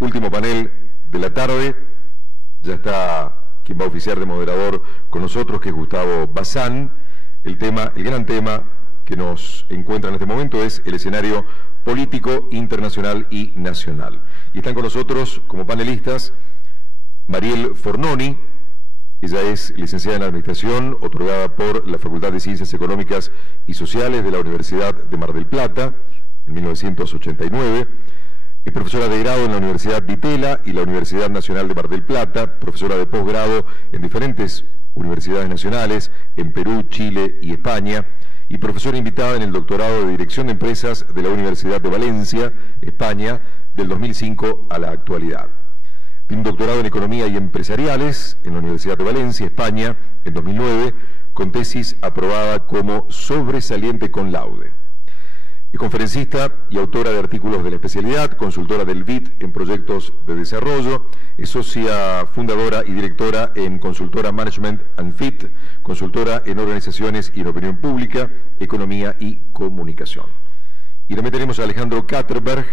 último panel de la tarde. Ya está quien va a oficiar de moderador con nosotros, que es Gustavo Bazán. El gran tema que nos encuentra en este momento es el escenario político internacional y nacional. Y están con nosotros como panelistas Mariel Fornoni. Ella es licenciada en Administración, otorgada por la Facultad de Ciencias Económicas y Sociales de la Universidad de Mar del Plata en 1989. Es profesora de grado en la Universidad de Itela y la Universidad Nacional de Mar del Plata, profesora de posgrado en diferentes universidades nacionales en Perú, Chile y España, y profesora invitada en el doctorado de Dirección de Empresas de la Universidad de Valencia, España, del 2005 a la actualidad. Tiene un doctorado en Economía y Empresariales en la Universidad de Valencia, España, en 2009, con tesis aprobada como sobresaliente con laude. Es conferencista y autora de artículos de la especialidad, consultora del BID en proyectos de desarrollo, es socia fundadora y directora en Consultora Management and Fit, consultora en organizaciones y en opinión pública, economía y comunicación. Y también tenemos a Alejandro Katterberg.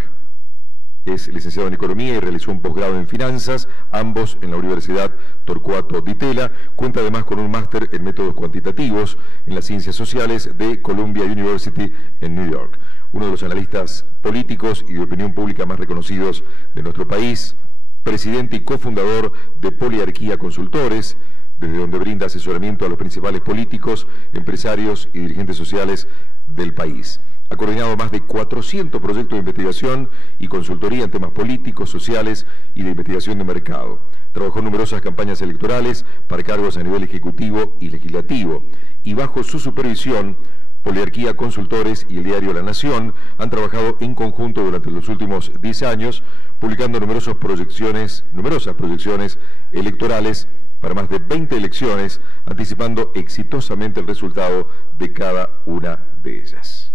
Es licenciado en Economía y realizó un posgrado en Finanzas, ambos en la Universidad Torcuato Di Tella. Cuenta además con un máster en métodos cuantitativos en las ciencias sociales de Columbia University en New York. Uno de los analistas políticos y de opinión pública más reconocidos de nuestro país, presidente y cofundador de Poliarquía Consultores, desde donde brinda asesoramiento a los principales políticos, empresarios y dirigentes sociales del país. Ha coordinado más de 400 proyectos de investigación y consultoría en temas políticos, sociales y de investigación de mercado. Trabajó en numerosas campañas electorales para cargos a nivel ejecutivo y legislativo. Y bajo su supervisión, Poliarquía Consultores y el diario La Nación han trabajado en conjunto durante los últimos 10 años, publicando numerosas proyecciones electorales para más de 20 elecciones, anticipando exitosamente el resultado de cada una de ellas.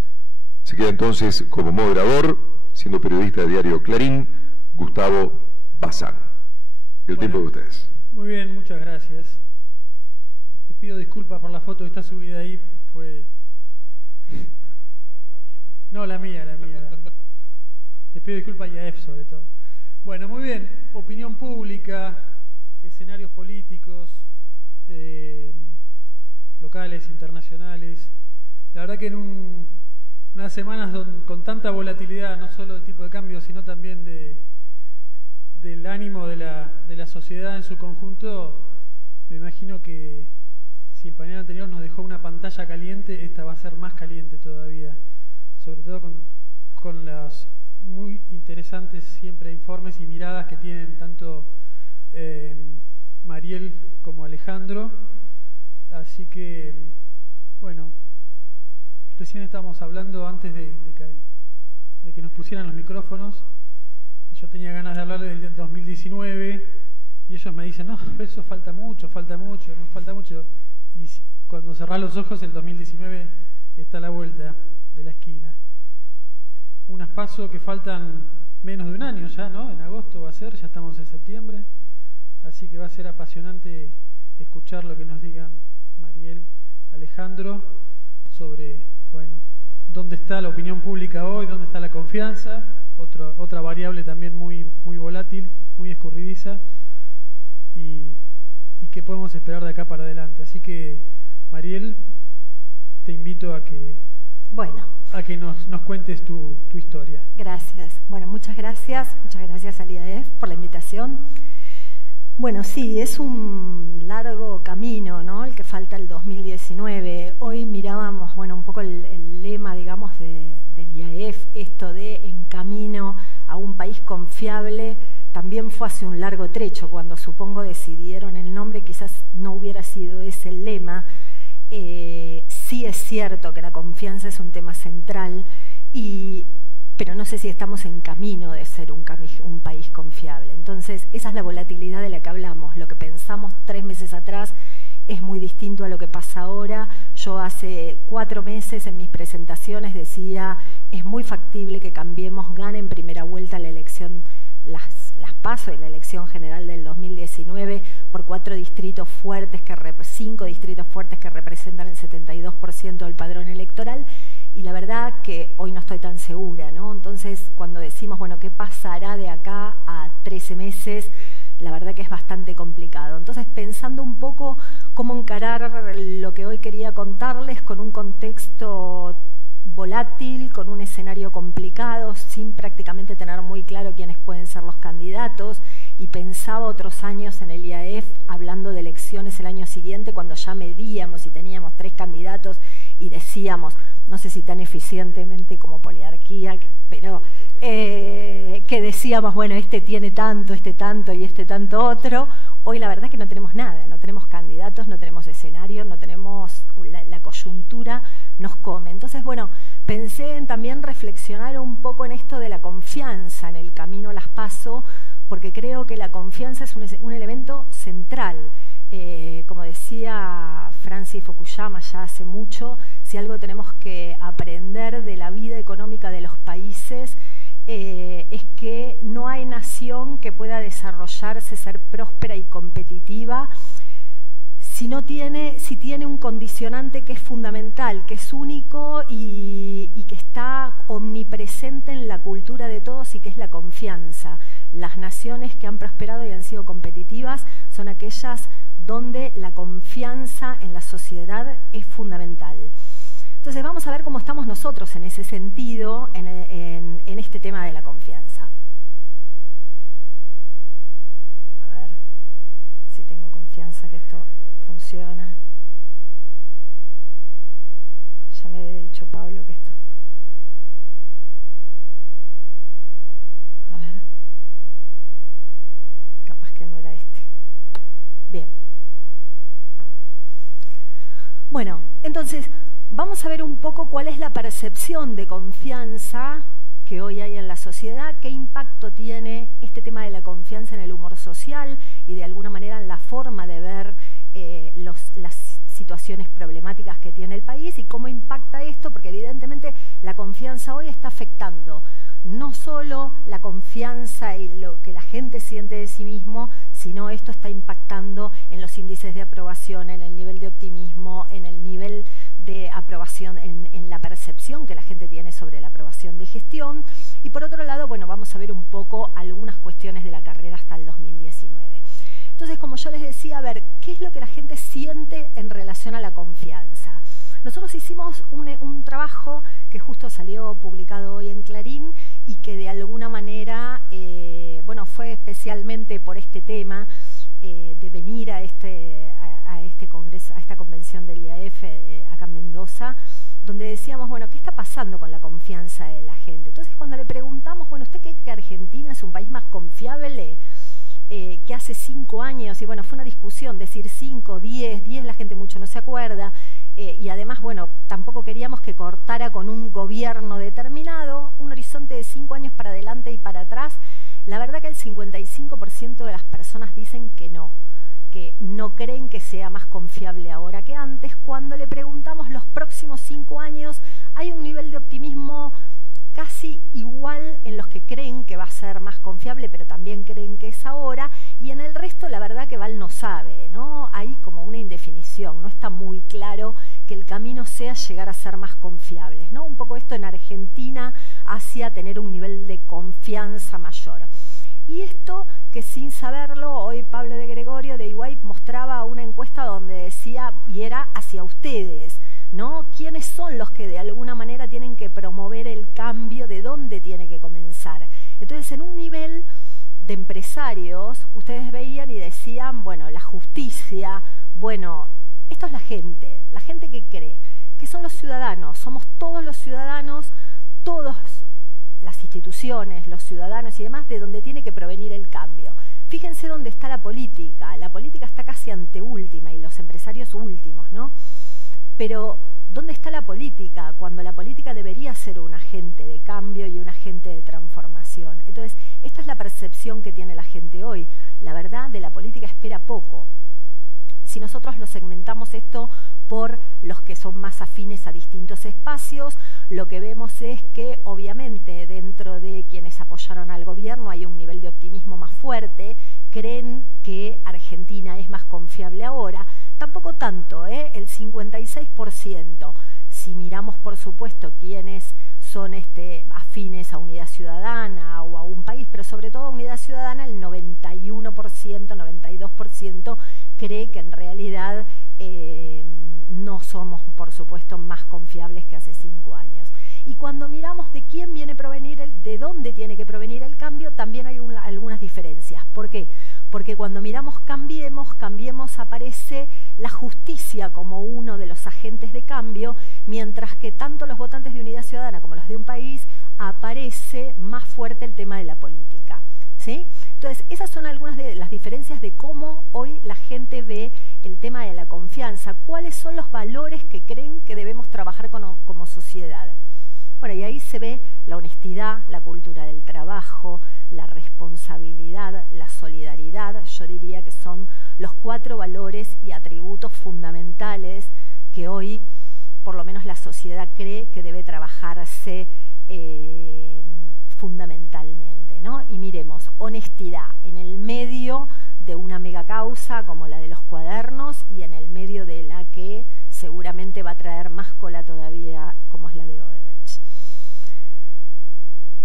Se queda entonces como moderador, siendo periodista de diario Clarín, Gustavo Bazán. El tiempo de ustedes. Muy bien, muchas gracias. Le pido disculpas por la foto que está subida ahí, fue... No, la mía. Le pido disculpas a IAEF sobre todo. Bueno, muy bien. Opinión pública, escenarios políticos, locales, internacionales. La verdad que en unas semanas con tanta volatilidad, no solo del tipo de cambio, sino también del ánimo de la sociedad en su conjunto, me imagino que si el panel anterior nos dejó una pantalla caliente, esta va a ser más caliente todavía, sobre todo con los muy interesantes siempre informes y miradas que tienen tanto Mariel como Alejandro. Así que, bueno, recién estábamos hablando antes de que nos pusieran los micrófonos. Yo tenía ganas de hablar del 2019 y ellos me dicen, no, eso falta mucho. Y cuando cerrás los ojos, el 2019 está a la vuelta de la esquina. Unas PASO que faltan menos de un año ya, ¿no? En agosto va a ser, ya estamos en septiembre. Así que va a ser apasionante escuchar lo que nos digan Mariel, Alejandro, sobre, bueno, dónde está la opinión pública hoy, dónde está la confianza, otra variable también muy volátil, muy escurridiza, y qué podemos esperar de acá para adelante. Así que, Mariel, te invito a que nos cuentes tu historia. Gracias. Bueno, muchas gracias al IAEF por la invitación. Bueno, sí, es un largo camino, ¿no?, el que falta el 2019. Hoy mirábamos, bueno, un poco el lema, digamos, del IAEF, esto de en camino a un país confiable. También fue hace un largo trecho, cuando supongo decidieron el nombre, quizás no hubiera sido ese el lema. Sí es cierto que la confianza es un tema central, pero no sé si estamos en camino de ser un país confiable. Entonces, esa es la volatilidad de la que hablamos. Lo que pensamos 3 meses atrás es muy distinto a lo que pasa ahora. Yo hace 4 meses en mis presentaciones decía, es muy factible que Cambiemos gane en primera vuelta la elección, las PASO y la elección general del 2019 por 5 distritos fuertes que representan el 72% del padrón electoral. y la verdad que hoy no estoy tan segura, ¿no? Entonces, cuando decimos, bueno, ¿qué pasará de acá a 13 meses? La verdad que es bastante complicado. Entonces, pensando un poco cómo encarar lo que hoy quería contarles con un contexto volátil, con un escenario complicado, sin prácticamente tener muy claro quiénes pueden ser los candidatos, y pensaba otros años en el IAEF hablando de elecciones el año siguiente, cuando ya medíamos y teníamos 3 candidatos y decíamos, no sé si tan eficientemente como poliarquía, pero que decíamos, bueno, este tiene tanto y este tanto otro. Hoy la verdad es que no tenemos nada, no tenemos candidatos, no tenemos escenario, no tenemos, la coyuntura nos come. Entonces, bueno, pensé en también reflexionar un poco en esto de la confianza en el camino a las PASO, porque creo que la confianza es un elemento central. Como decía Francis Fukuyama ya hace mucho, si algo tenemos que aprender de la vida económica de los países es que no hay nación que pueda desarrollarse, ser próspera y competitiva si tiene un condicionante que es fundamental, que es único y que está omnipresente en la cultura de todos, y que es la confianza. Las naciones que han prosperado y han sido competitivas son aquellas donde la confianza en la sociedad es fundamental. Entonces vamos a ver cómo estamos nosotros en ese sentido, en este tema de la confianza. A ver si tengo confianza que esto funciona. Ya me había dicho Pablo que esto... A ver. Capaz que no era este. Bien. Bueno, entonces vamos a ver un poco cuál es la percepción de confianza que hoy hay en la sociedad, qué impacto tiene este tema de la confianza en el humor social y de alguna manera en la forma de ver las situaciones problemáticas que tiene el país, y cómo impacta esto, porque evidentemente la confianza hoy está afectando no solo la confianza y lo que la gente siente de sí mismo, sino esto está impactando en los índices de aprobación, en el nivel de optimismo, en el nivel de aprobación, en la percepción que la gente tiene sobre la aprobación de gestión. Y por otro lado, bueno, vamos a ver un poco algunas cuestiones de la carrera hasta el 2019. Entonces, como yo les decía, a ver, ¿qué es lo que la gente siente en relación a la confianza? Nosotros hicimos un trabajo que justo salió publicado hoy en Clarín y que de alguna manera, bueno, fue especialmente por este tema de venir a este congreso, a esta convención del IAEF acá en Mendoza, donde decíamos, bueno, ¿qué está pasando con la confianza de la gente? Entonces, cuando le preguntamos, bueno, ¿usted cree que Argentina es un país más confiable que hace 5 años? Y bueno, fue una discusión, decir 5, 10 la gente mucho no se acuerda, y además, bueno, tampoco queríamos que cortara con un gobierno determinado, un horizonte de 5 años para adelante y para atrás. La verdad que el 55% de las personas dicen que no creen que sea más confiable ahora que antes. Cuando le preguntamos los próximos 5 años, hay un nivel de optimismo casi igual en los que creen que va a ser más confiable, pero también creen que es ahora, y en el resto la verdad que Val no sabe, ¿no? Hay como una indefinición, no está muy claro que el camino sea llegar a ser más confiables, ¿no? Un poco esto en Argentina hacia tener un nivel de confianza mayor. Y esto que sin saberlo, hoy Pablo de Gregorio de EY mostraba una encuesta donde decía, y era hacia ustedes, ¿no? ¿Quiénes son los que de alguna manera tienen que promover el cambio? ¿De dónde tiene que comenzar? Entonces, en un nivel de empresarios, ustedes veían y decían, bueno, la justicia, bueno, esto es la gente que cree, que son los ciudadanos, somos todos los ciudadanos, todas las instituciones, los ciudadanos y demás, de donde tiene que provenir el cambio. Fíjense dónde está la política está casi anteúltima y los empresarios últimos, ¿no? Pero, ¿dónde está la política? Cuando la política debería ser un agente de cambio y un agente de transformación. Entonces, esta es la percepción que tiene la gente hoy. La verdad, de la política espera poco. Si nosotros lo segmentamos esto por los que son más afines a distintos espacios, lo que vemos es que, obviamente, dentro de quienes apoyaron al gobierno hay un nivel de optimismo más fuerte, creen que Argentina es más confiable ahora. Tampoco tanto, el 56%. si miramos, por supuesto, quiénes son afines a Unidad Ciudadana o a un país, pero sobre todo a Unidad Ciudadana, el 91%, 92% cree que en realidad no somos, por supuesto, más confiables que hace 5 años. Y cuando miramos de quién viene a provenir, de dónde tiene que provenir el cambio, también hay algunas diferencias. ¿Por qué? Porque cuando miramos Cambiemos aparece la justicia como uno de los agentes de cambio, mientras que tanto los votantes de Unidad Ciudadana como los de un país aparece más fuerte el tema de la política, ¿sí? Entonces, esas son algunas de las diferencias de cómo hoy la gente ve el tema de la confianza, cuáles son los valores que creen que debemos trabajar como sociedad. Bueno, y ahí se ve la honestidad, la cultura del trabajo, la responsabilidad, la solidaridad. Yo diría que son los 4 valores y atributos fundamentales que hoy, por lo menos la sociedad cree que debe trabajarse fundamentalmente, ¿no? Y miremos, honestidad en el medio de una megacausa como la de los cuadernos y en el medio de la que seguramente va a traer más cola todavía, como es la de Odebrecht.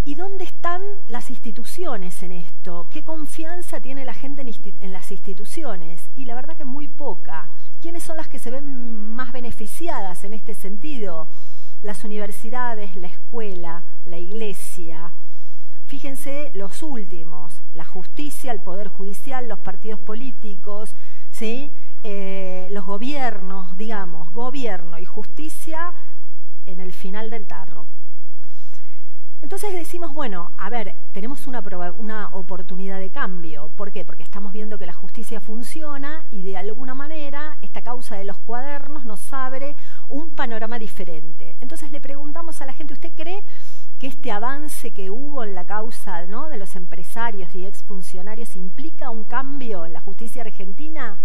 ¿Y dónde están las instituciones en esto? ¿Qué confianza tiene la gente en las instituciones? Y la verdad que muy poca. ¿Quiénes son las que se ven más beneficiadas en este sentido? Las universidades, la escuela, la iglesia. Fíjense los últimos, la justicia, el poder judicial, los partidos políticos, ¿sí? Los gobiernos, digamos, gobierno y justicia en el final del tarro. Entonces decimos, bueno, a ver, tenemos una oportunidad de cambio. ¿Por qué? Porque estamos viendo que la justicia funciona y de alguna manera esta causa de los cuadernos nos abre un panorama diferente. Entonces le preguntamos a la gente, ¿usted cree que este avance que hubo en la causa, ¿no?, de los empresarios y exfuncionarios implica un cambio en la justicia argentina?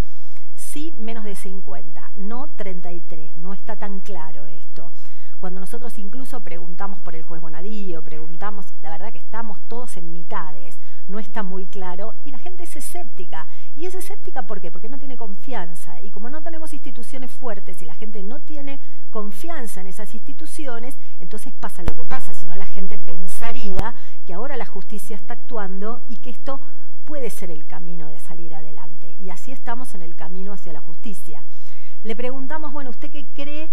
Sí, menos de 50, no 33, no está tan claro esto. Cuando nosotros incluso preguntamos por el juez Bonadío, preguntamos, la verdad que estamos todos en mitades, no está muy claro, y la gente es escéptica. ¿Y es escéptica por qué? Porque no tiene confianza. Y como no tenemos instituciones fuertes y la gente no tiene confianza en esas instituciones, entonces pasa lo que pasa, si no la gente pensaría que ahora la justicia está actuando y que esto puede ser el camino de salir adelante. Y así estamos en el camino hacia la justicia. Le preguntamos, bueno, ¿usted qué cree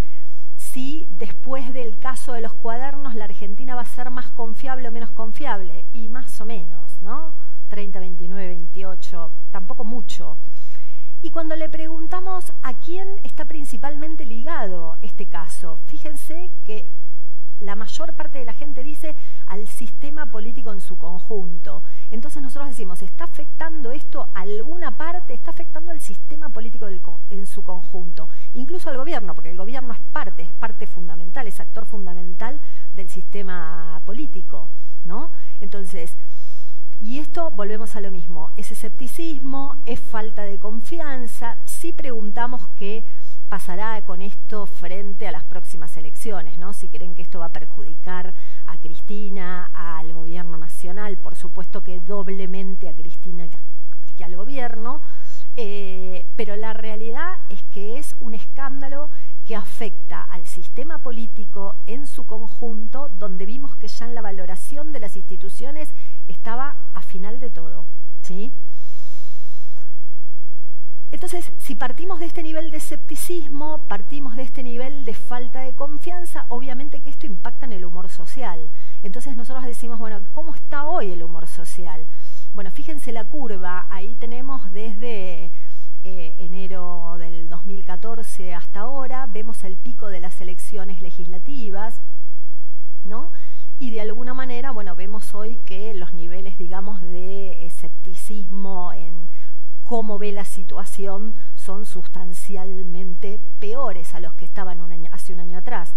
si después del caso de los cuadernos la Argentina va a ser más confiable o menos confiable? Y más o menos, ¿no? 30, 29, 28, tampoco mucho. Y cuando le preguntamos a quién está principalmente ligado este caso, fíjense que la mayor parte de la gente dice al sistema político en su conjunto. Entonces nosotros decimos, ¿está afectando esto a alguna parte? Está afectando al sistema político en su conjunto, incluso al gobierno, porque el gobierno es parte fundamental, es actor fundamental del sistema político, ¿no? Entonces, y esto volvemos a lo mismo, es escepticismo, es falta de confianza. Si preguntamos qué pasará con esto frente a las próximas elecciones, ¿no? Si creen que esto va a perjudicar a Cristina, al gobierno nacional, por supuesto que doblemente a Cristina que al gobierno, pero la realidad es que es un escándalo que afecta al sistema político en su conjunto, donde vimos que ya en la valoración de las instituciones estaba a final de todo, ¿sí? Entonces, si partimos de este nivel de escepticismo, partimos de este nivel de falta de confianza, obviamente que esto impacta en el humor social. Entonces nosotros decimos, bueno, ¿cómo está hoy el humor social? Bueno, fíjense la curva, ahí tenemos desde enero del 2014 hasta ahora, vemos el pico de las elecciones legislativas, ¿no? Y de alguna manera, bueno, vemos hoy que los niveles, digamos, de escepticismo en cómo ve la situación son sustancialmente peores a los que estaban hace un año atrás.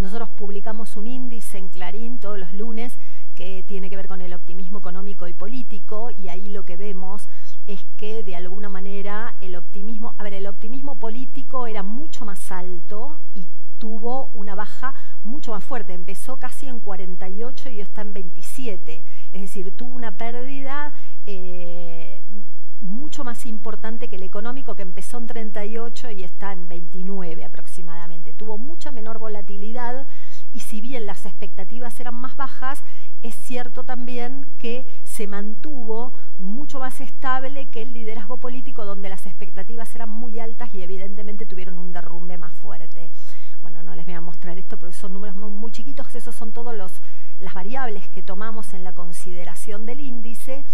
Nosotros publicamos un índice en Clarín todos los lunes que tiene que ver con el optimismo económico y político, y ahí lo que vemos es que de alguna manera el optimismo político era mucho más alto y tuvo una baja mucho más fuerte. Empezó casi en 48 y está en 27. Es decir, tuvo una pérdida mucho más importante que el económico, que empezó en 38 y está en 29 aproximadamente. Tuvo mucha menor volatilidad y si bien las expectativas eran más bajas, es cierto también que se mantuvo mucho más estable que el liderazgo político, donde las expectativas eran muy altas y evidentemente tuvieron un derrumbe más fuerte. Bueno, no les voy a mostrar esto porque son números muy chiquitos, esos son todas las variables que tomamos en la consideración del índice,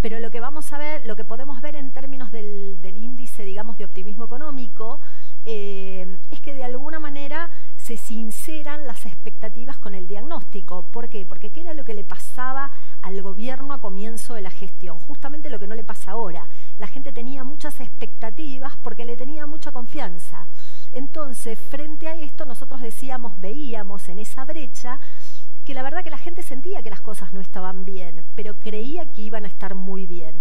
pero lo que vamos a ver, lo que podemos ver en términos del índice, digamos, de optimismo económico, es que de alguna manera se sinceran las expectativas con el diagnóstico. ¿Por qué? Porque ¿qué era lo que le pasaba al gobierno a comienzo de la gestión? Justamente lo que no le pasa ahora. La gente tenía muchas expectativas porque le tenía mucha confianza. Entonces, frente a esto, nosotros veíamos en esa brecha que la verdad que la gente sentía que las cosas no estaban bien, pero creía que iban a estar muy bien.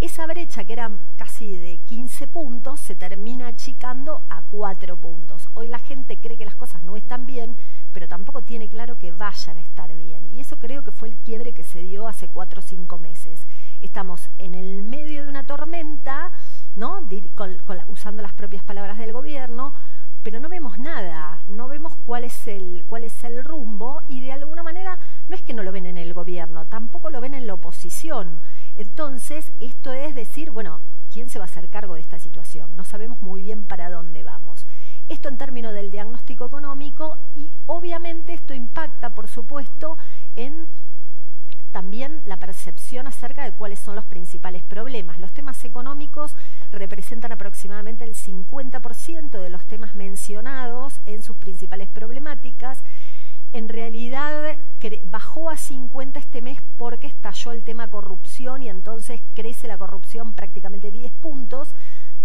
Esa brecha, que era casi de 15 puntos, se termina achicando a 4 puntos. Hoy la gente cree que las cosas no están bien, pero tampoco tiene claro que vayan a estar bien. Y eso creo que fue el quiebre que se dio hace 4 o 5 meses. Estamos en el medio de una tormenta, ¿no? Usando las propias palabras del gobierno, pero no vemos nada, no vemos cuál es el rumbo, y de alguna manera no es que no lo ven en el gobierno, tampoco lo ven en la oposición. Entonces, esto es decir, bueno, ¿quién se va a hacer cargo de esta situación? No sabemos muy bien para dónde vamos. Esto en términos del diagnóstico económico, y obviamente esto impacta, por supuesto, en también la percepción acerca de cuáles son los principales problemas. Los temas económicos representan aproximadamente el 50% de los temas mencionados en sus principales problemáticas. En realidad bajó a 50 este mes porque estalló el tema corrupción y entonces crece la corrupción prácticamente 10 puntos,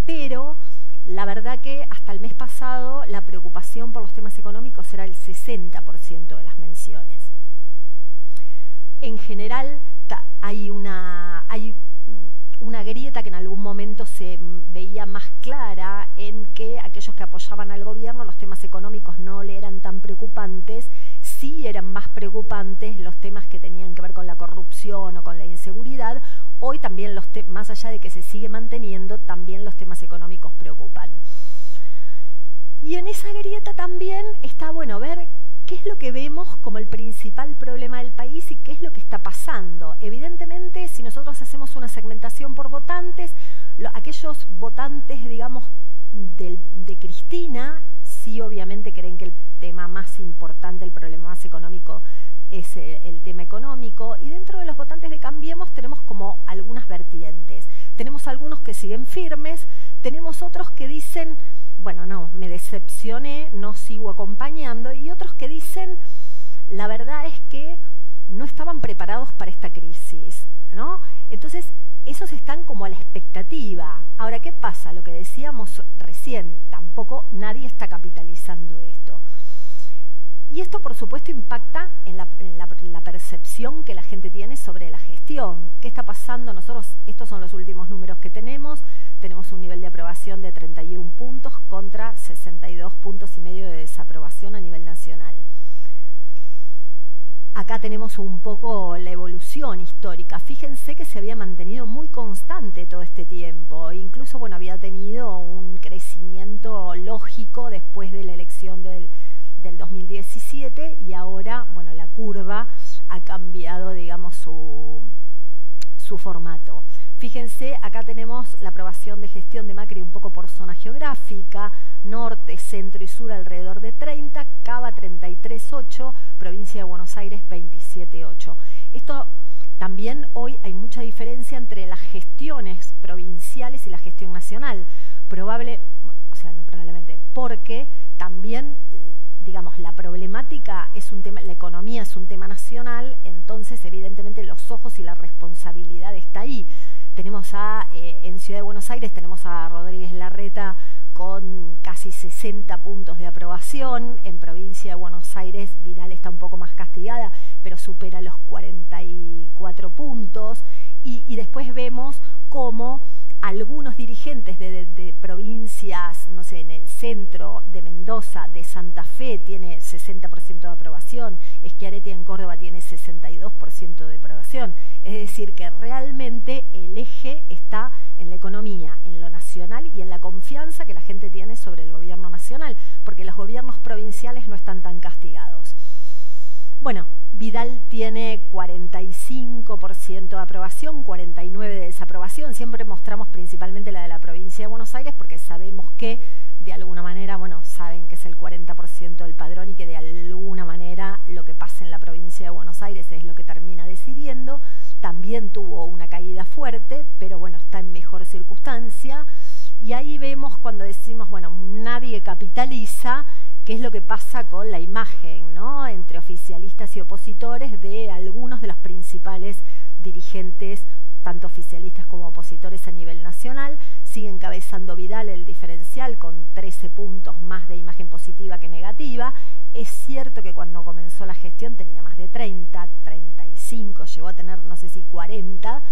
pero la verdad que hasta el mes pasado la preocupación por los temas económicos era el 60% de las menciones. En general hay una grieta que en algún momento se veía más clara en que aquellos que apoyaban al gobierno, los temas económicos no le eran tan preocupantes, sí eran más preocupantes los temas que tenían que ver con la corrupción o con la inseguridad. Hoy también, más allá de que se sigue manteniendo, también los temas económicos preocupan. Y en esa grieta también está bueno ver qué es lo que vemos como el principal problema del país y qué es lo que está pasando. Evidentemente, si nosotros hacemos una segmentación por votantes, aquellos votantes, digamos, de Cristina, sí obviamente creen que el tema más importante, el problema más económico, es el tema económico. Y dentro de los votantes de Cambiemos tenemos como algunas vertientes. Tenemos algunos que siguen firmes, tenemos otros que dicen, bueno, no, me decepcioné, no sigo acompañando, y otros que dicen, la verdad es que no estaban preparados para esta crisis, ¿no? Entonces, esos están como a la expectativa. Ahora, ¿qué pasa? Lo que decíamos recién, tampoco nadie está capitalizando esto. Y esto, por supuesto, impacta en la percepción que la gente tiene sobre la gestión. ¿Qué está pasando? Nosotros, estos son los últimos números que tenemos. Tenemos un nivel de aprobación de 31 puntos contra 62 puntos y medio de desaprobación a nivel nacional. Acá tenemos un poco la evolución histórica. Fíjense que se había mantenido muy constante todo este tiempo. Incluso, bueno, había tenido un crecimiento lógico después de la elección del 2017, y ahora, bueno, la curva ha cambiado, digamos, su formato. Fíjense, acá tenemos la aprobación de gestión de Macri un poco por zona geográfica: norte, centro y sur alrededor de 30, Cava 33,8, provincia de Buenos Aires 27,8. Esto también, hoy hay mucha diferencia entre las gestiones provinciales y la gestión nacional. Probablemente porque también, digamos, la problemática es un tema, la economía es un tema nacional, entonces evidentemente los ojos y la responsabilidad está ahí. Tenemos en Ciudad de Buenos Aires tenemos a Rodríguez Larreta con casi 60 puntos de aprobación. En provincia de Buenos Aires Vidal está un poco más castigada, pero supera los 44 puntos. Y después vemos cómo algunos dirigentes de provincias, no sé, en el centro, de Mendoza, de Santa Fe, tiene 60% de aprobación, Schiaretti en Córdoba tiene 62% de aprobación. Es decir, que realmente el eje está en están tan castigados. Bueno, Vidal tiene 45% de aprobación, 49% de desaprobación. Siempre mostramos principalmente la de la provincia de Buenos Aires porque sabemos que, de alguna manera, bueno, saben que es el 40% del padrón y que de alguna manera lo que pasa en la provincia de Buenos Aires es lo que termina decidiendo. También tuvo una caída fuerte, pero bueno, está en mejor circunstancia. Y ahí vemos cuando decimos, bueno, nadie capitaliza, qué es lo que pasa con la imagen, ¿no?, entre oficialistas y opositores de algunos de los principales dirigentes, tanto oficialistas como opositores a nivel nacional. Sigue encabezando Vidal el diferencial con 13 puntos más de imagen positiva que negativa. Es cierto que cuando comenzó la gestión tenía más de 30, 35, llegó a tener no sé si 40.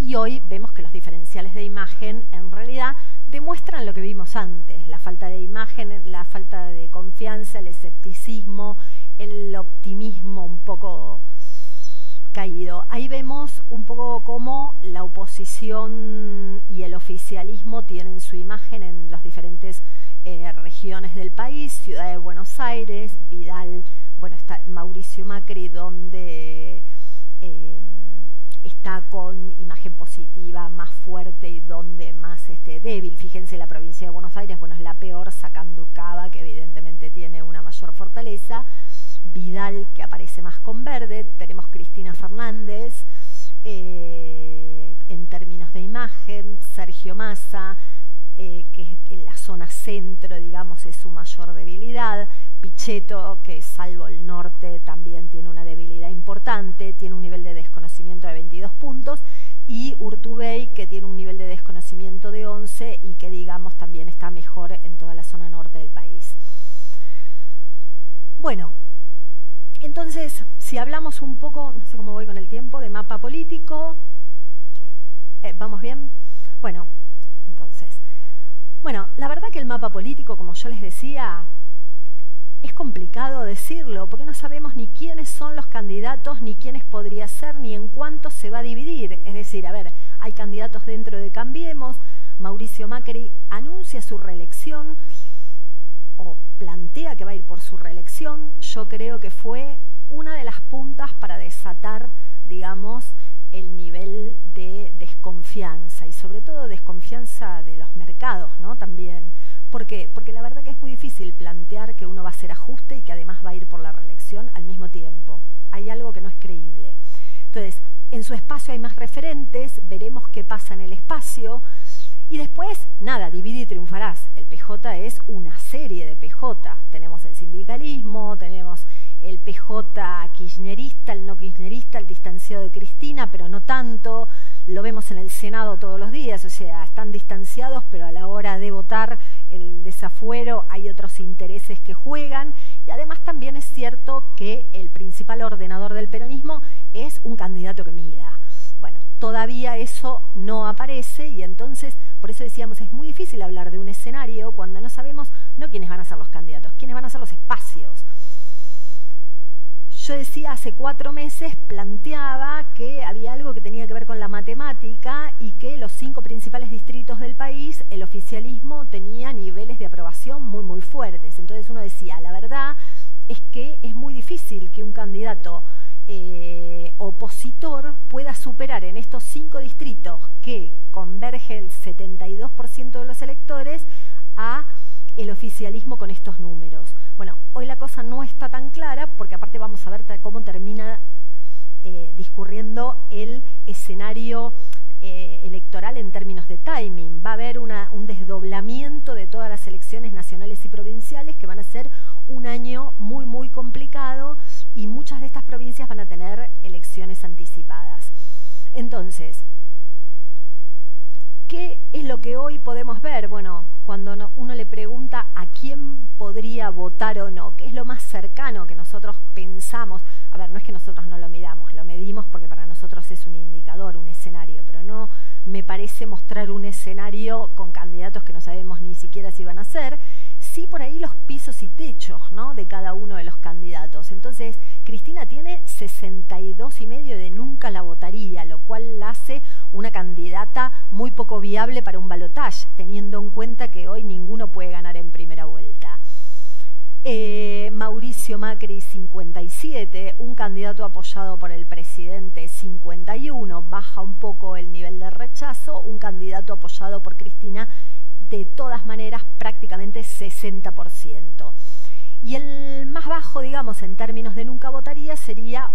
Y hoy vemos que los diferenciales de imagen en realidad demuestran lo que vimos antes, la falta de imagen, la falta de confianza, el escepticismo, el optimismo un poco caído. Ahí vemos un poco cómo la oposición y el oficialismo tienen su imagen en las diferentes regiones del país. Ciudad de Buenos Aires, Vidal, bueno, está Mauricio Macri, donde está con imagen positiva más fuerte y donde más débil. Fíjense, la provincia de Buenos Aires, bueno, es la peor, sacando Cava, que evidentemente tiene una mayor fortaleza. Vidal, que aparece más con verde. Tenemos Cristina Fernández, en términos de imagen. Sergio Massa, que en la zona centro, digamos, es su mayor debilidad. Pichetto, que salvo el norte también tiene una debilidad importante, tiene un nivel de desconocimiento de 22 puntos, y Urtubey, que tiene un nivel de desconocimiento de 11 y que, digamos, también está mejor en toda la zona norte del país. Bueno, entonces, si hablamos un poco, no sé cómo voy con el tiempo, de mapa político, ¿vamos bien? Bueno, entonces, bueno, la verdad que el mapa político, como yo les decía, es complicado decirlo, porque no sabemos ni quiénes son los candidatos, ni quiénes podría ser, ni en cuánto se va a dividir. Es decir, a ver, hay candidatos dentro de Cambiemos. Mauricio Macri anuncia su reelección, o plantea que va a ir por su reelección. Yo creo que fue una de las puntas para desatar, digamos, el nivel de desconfianza, y sobre todo desconfianza de los mercados, ¿no? También. ¿Por qué? Porque la verdad que es muy difícil plantear que uno va a hacer ajuste y que además va a ir por la reelección al mismo tiempo. Hay algo que no es creíble. Entonces, en su espacio hay más referentes, veremos qué pasa en el espacio. Y después, nada, divide y triunfarás. El PJ es una serie de PJ. Tenemos el sindicalismo, tenemos el PJ kirchnerista, el no kirchnerista, el distanciado de Cristina, pero no tanto. Lo vemos en el Senado todos los días, o sea, están distanciados, pero a la hora de votar, el desafuero, hay otros intereses que juegan. Y además también es cierto que el principal ordenador del peronismo es un candidato que mida. Bueno, todavía eso no aparece, y entonces, por eso decíamos, es muy difícil hablar de un escenario cuando no sabemos no quiénes van a ser los candidatos, quiénes van a ser los espacios. Yo decía, hace 4 meses planteaba que había algo que tenía que ver con la matemática, y que los 5 principales distritos del país, el oficialismo tenía niveles de aprobación muy fuertes. Entonces uno decía, la verdad es que es muy difícil que un candidato opositor pueda superar en estos 5 distritos, que converge el 72% de los electores, a el oficialismo con estos números. Bueno, hoy la cosa no está tan clara, porque aparte vamos a ver cómo termina discurriendo el escenario electoral en términos de timing. Va a haber un desdoblamiento de todas las elecciones nacionales y provinciales, que van a ser un año muy complicado, y muchas de estas provincias van a tener elecciones anticipadas. Entonces, ¿qué es lo que hoy podemos ver? Bueno, cuando uno le pregunta a quién podría votar o no, qué es lo más cercano que nosotros pensamos. A ver, no es que nosotros no lo midamos, lo medimos porque para nosotros es un indicador, un escenario, pero no me parece mostrar un escenario con candidatos que no sabemos ni siquiera si van a ser. Sí, por ahí los pisos y techos, ¿no?, de cada uno de los candidatos. Entonces, Cristina tiene 62,5 de nunca la votaría, lo cual la hace una candidata muy poco viable para un balotaje, teniendo en cuenta que hoy ninguno puede ganar en primera vuelta. Mauricio Macri 57, un candidato apoyado por el presidente 51, baja un poco el nivel de rechazo, un candidato apoyado por Cristina de todas maneras prácticamente 60%. Y el más bajo, digamos, en términos de nunca votaría, sería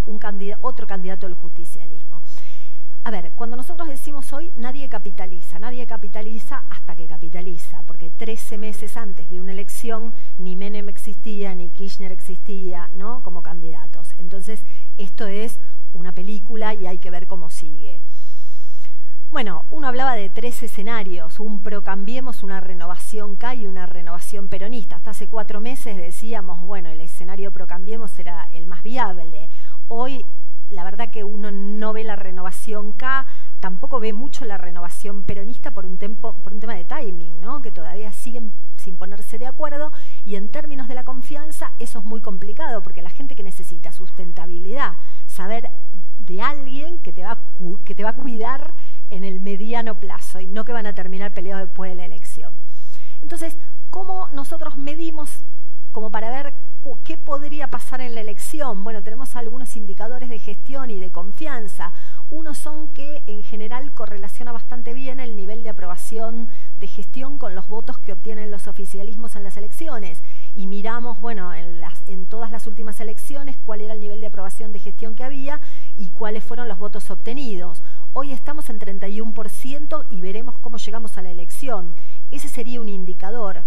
otro candidato del justicialismo. A ver, cuando nosotros decimos hoy, nadie capitaliza hasta que capitaliza, porque 13 meses antes de una elección ni Menem existía, ni Kirchner existía, ¿no?, como candidatos. Entonces, esto es una película y hay que ver cómo sigue. Bueno, uno hablaba de 3 escenarios, un Procambiemos, una renovación K y una renovación peronista. Hasta hace 4 meses decíamos, bueno, el escenario Procambiemos era el más viable. Hoy, la verdad que uno no ve la renovación K, tampoco ve mucho la renovación peronista por un tema de timing, ¿no?, que todavía siguen sin ponerse de acuerdo, y en términos de la confianza eso es muy complicado, porque la gente que necesita sustentabilidad, saber de alguien que te va a cuidar en el mediano plazo y no que van a terminar peleados después de la elección. Entonces, ¿cómo nosotros medimos como para ver qué podría pasar en la elección? Bueno, tenemos algunos indicadores de gestión y de confianza. Unos son que en general correlaciona bastante bien el nivel de aprobación de gestión con los votos que obtienen los oficialismos en las elecciones. Y miramos, bueno, en todas las últimas elecciones cuál era el nivel de aprobación de gestión que había y cuáles fueron los votos obtenidos. Hoy estamos en 31% y veremos cómo llegamos a la elección. Ese sería un indicador.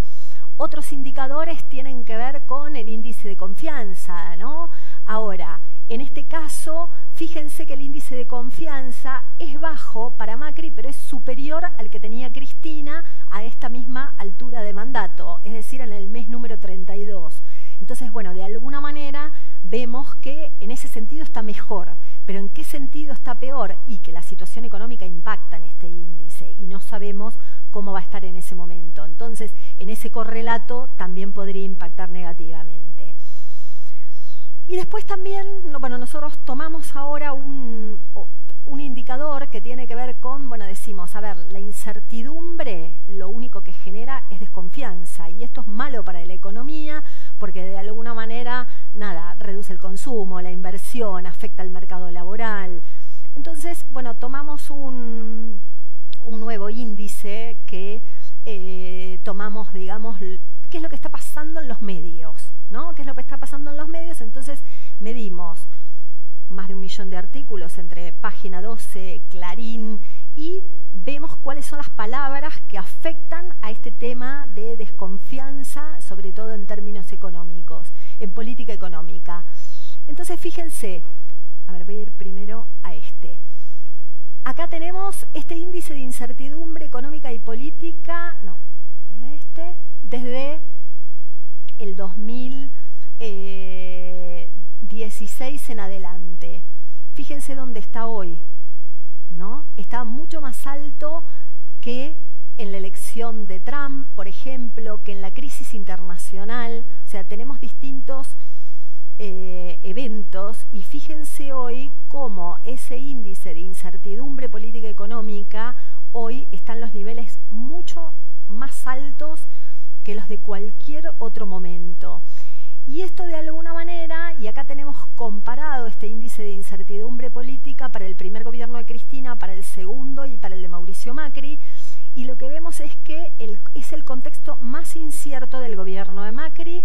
Otros indicadores tienen que ver con el índice de confianza, ¿no? Ahora, en este caso, fíjense que el índice de confianza es bajo para Macri, pero es superior al que tenía Cristina a esta misma altura de mandato, es decir, en el mes número 32. Entonces, bueno, de alguna manera vemos que en ese sentido está mejor. Pero ¿en qué sentido está peor? Y que la situación económica impacta en este índice y no sabemos cómo va a estar en ese momento. Entonces, en ese correlato también podría impactar negativamente. Y después también, bueno, nosotros tomamos ahora un indicador que tiene que ver con, bueno, decimos, a ver, la incertidumbre lo único que genera es desconfianza, y esto es malo para la economía porque de alguna manera, nada, reduce el consumo, la inversión, afecta al mercado laboral. Entonces, bueno, tomamos un nuevo índice que tomamos, digamos, qué es lo que está pasando en los medios, ¿no? ¿Qué es lo que está pasando en los medios? Entonces medimos más de 1 millón de artículos entre Página 12, Clarín, y vemos cuáles son las palabras que afectan a este tema de desconfianza, sobre todo en términos económicos, en política económica. Entonces, fíjense, a ver, voy a ir primero a este. Acá tenemos este índice de incertidumbre económica y política, no, voy a este, desde el 2016 en adelante. Fíjense dónde está hoy, ¿no? Está mucho más alto que en la elección de Trump, por ejemplo, que en la crisis internacional. O sea, tenemos distintos eventos, y fíjense hoy cómo ese índice de incertidumbre política económica hoy está en los niveles mucho más altos que los de cualquier otro momento. Y esto de alguna manera, y acá tenemos comparado este índice de incertidumbre política para el primer gobierno de Cristina, para el segundo y para el de Mauricio Macri, y lo que vemos es que es el contexto más incierto del gobierno de Macri,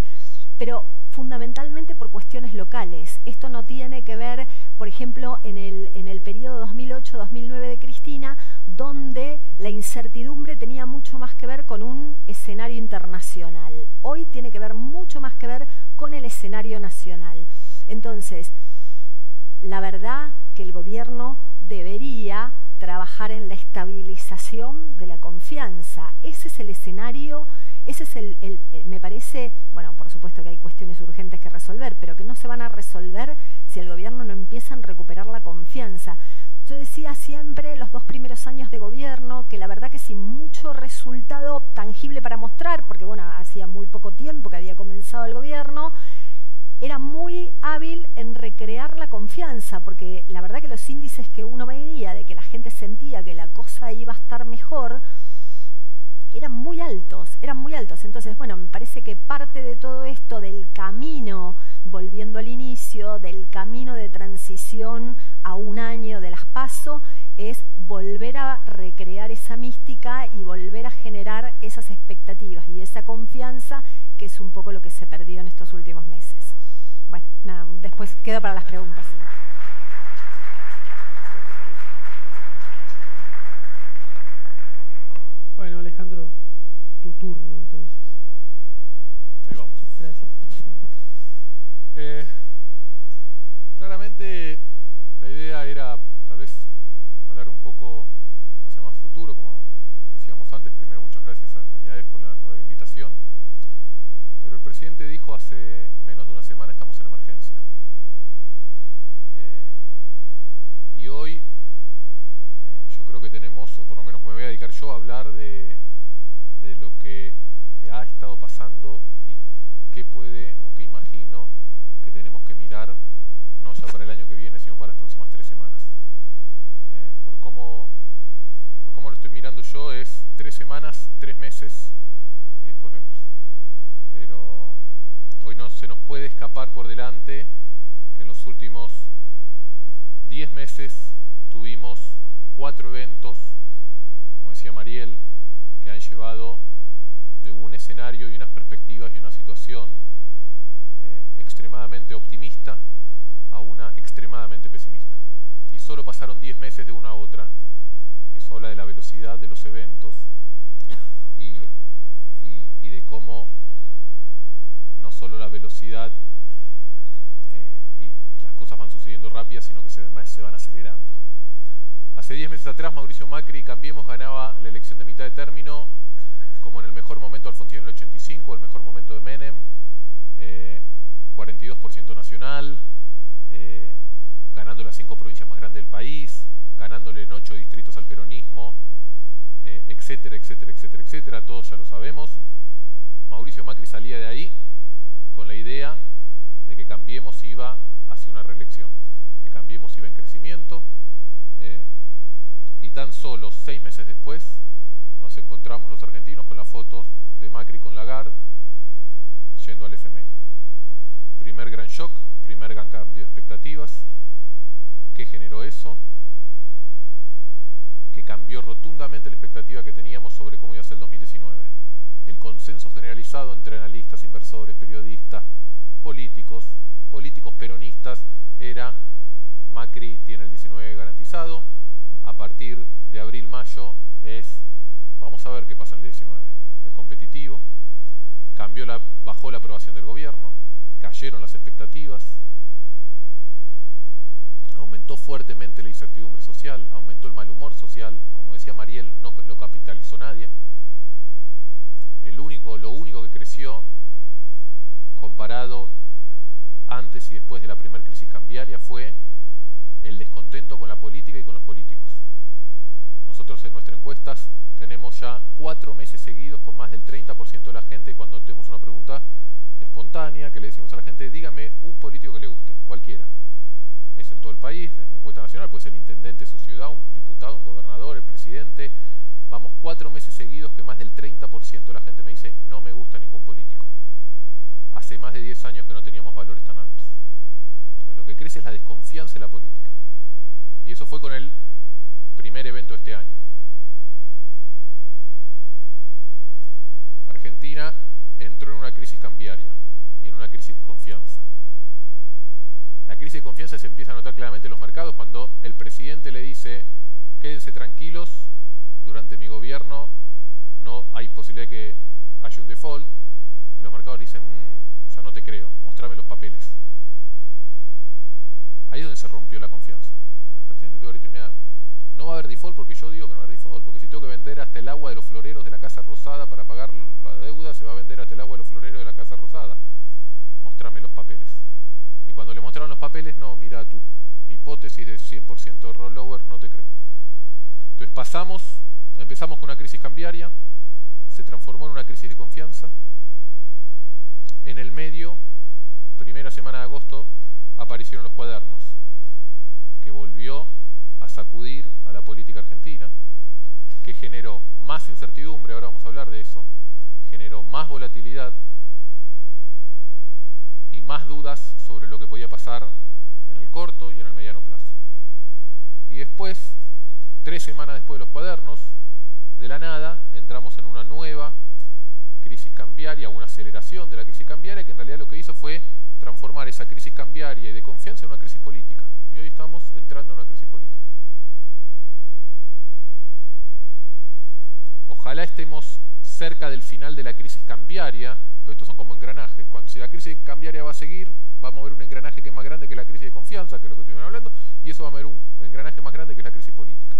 pero fundamentalmente por cuestiones locales. Esto no tiene que ver, por ejemplo, en el periodo 2008-2009 de Cristina, donde la incertidumbre tenía mucho más que ver con un escenario internacional. Hoy tiene que ver mucho más que ver con el escenario nacional. Entonces, la verdad que el gobierno debería trabajar en la estabilización de la confianza. Ese es el escenario, ese es me parece, bueno, por supuesto que hay cuestiones urgentes que resolver, pero que no se van a resolver si el gobierno no empieza a recuperar la confianza. Yo decía siempre, los 2 primeros años de gobierno, que la verdad que sin mucho resultado tangible para mostrar, porque bueno, hacía muy poco tiempo que había comenzado el gobierno, era muy hábil en recrear la confianza, porque la verdad que los índices que uno veía de que la gente sentía que la cosa iba a estar mejor, eran muy altos, eran muy altos. Entonces, bueno, me parece que parte de todo esto del camino inicio del camino de transición a un año de las PASO es volver a recrear esa mística y volver a generar esas expectativas y esa confianza, que es un poco lo que se perdió en estos últimos meses. Bueno, nada, después queda para las preguntas. Bueno, Alejandro, tu turno entonces. Ahí vamos. Gracias. Claramente la idea era tal vez hablar un poco hacia más futuro, como decíamos antes. Primero, muchas gracias a IAEF por la nueva invitación. Pero el presidente dijo hace menos de una semana: estamos en emergencia. Y hoy yo creo que tenemos, o por lo menos me voy a dedicar yo a hablar de lo que ha estado pasando y qué puede o qué imagino que tenemos que mirar, no ya para el año que viene, sino para las próximas 3 semanas. Por cómo lo estoy mirando yo, es 3 semanas, 3 meses y después vemos. Pero hoy no se nos puede escapar por delante que en los últimos 10 meses tuvimos 4 eventos, como decía Mariel, que han llevado de un escenario y unas perspectivas y una situación extremadamente optimista a una extremadamente pesimista. Y solo pasaron 10 meses de una a otra. Eso habla de la velocidad de los eventos y de cómo no solo la velocidad y las cosas van sucediendo rápidas, sino que además se van acelerando. Hace 10 meses atrás, Mauricio Macri y Cambiemos ganaba la elección de mitad de término, como en el mejor momento de Alfonsín en el 85, el mejor momento de Menem, 42% nacional, ganando las 5 provincias más grandes del país, ganándole en 8 distritos al peronismo, etcétera, etcétera, etcétera, etcétera. Todos ya lo sabemos. Mauricio Macri salía de ahí con la idea de que Cambiemos iba hacia una reelección, que Cambiemos iba en crecimiento, y tan solo 6 meses después nos encontramos los argentinos con las fotos de Macri con Lagarde yendo al FMI. Primer gran shock, primer gran cambio de expectativas. ¿Qué generó eso? Que cambió rotundamente la expectativa que teníamos sobre cómo iba a ser el 2019. El consenso generalizado entre analistas, inversores, periodistas, políticos peronistas era: Macri tiene el 19 garantizado. A partir de abril-mayo vamos a ver qué pasa en el 19. Es competitivo. Bajó la aprobación del gobierno, cayeron las expectativas, aumentó fuertemente la incertidumbre social, aumentó el mal humor social. Como decía Mariel, no lo capitalizó nadie. Lo único que creció comparado antes y después de la primera crisis cambiaria fue el descontento con la política y con los políticos. Nosotros en nuestras encuestas tenemos ya 4 meses seguidos con más del 30% de la gente, cuando tenemos una pregunta espontánea que le decimos a la gente: dígame un político que le guste, cualquiera. Es en todo el país, es en la encuesta nacional, puede ser el intendente de su ciudad, un diputado, un gobernador, el presidente. Vamos 4 meses seguidos que más del 30% de la gente me dice: no me gusta ningún político. Hace más de 10 años que no teníamos valores tan altos. Entonces, lo que crece es la desconfianza en la política. Y eso fue con el primer evento de este año. Argentina entró en una crisis cambiaria y en una crisis de confianza. La crisis de confianza se empieza a notar claramente en los mercados cuando el presidente le dice: quédense tranquilos, durante mi gobierno no hay posibilidad de que haya un default. Y los mercados le dicen: ya no te creo, mostrame los papeles. Ahí es donde se rompió la confianza. El presidente tuvo dicho: mira, no va a haber default porque yo digo que no va a haber default, porque si tengo que vender hasta el agua de los floreros de la Casa Rosada para pagar la deuda, se va a vender hasta el agua de los floreros de la Casa Rosada. Mostrame los papeles. Y cuando le mostraron los papeles: no, mira, tu hipótesis de 100% de rollover no te creo. Entonces empezamos con una crisis cambiaria, se transformó en una crisis de confianza. En el medio, primera semana de agosto, aparecieron los cuadernos, que volvió a sacudir a la política argentina, que generó más incertidumbre, ahora vamos a hablar de eso, generó más volatilidad y más dudas sobre lo que podía pasar en el corto y en el mediano plazo. Y después, 3 semanas después de los cuadernos, de la nada, entramos en una nueva crisis cambiaria, una aceleración de la crisis cambiaria, que en realidad lo que hizo fue transformar esa crisis cambiaria y de confianza en una crisis política. Y hoy estamos entrando en una crisis política. Ojalá estemos cerca del final de la crisis cambiaria, pero estos son como engranajes. Si la crisis cambiaria va a seguir, va a mover un engranaje que es más grande que la crisis de confianza, que es lo que estuvimos hablando, y eso va a mover un engranaje más grande que es la crisis política.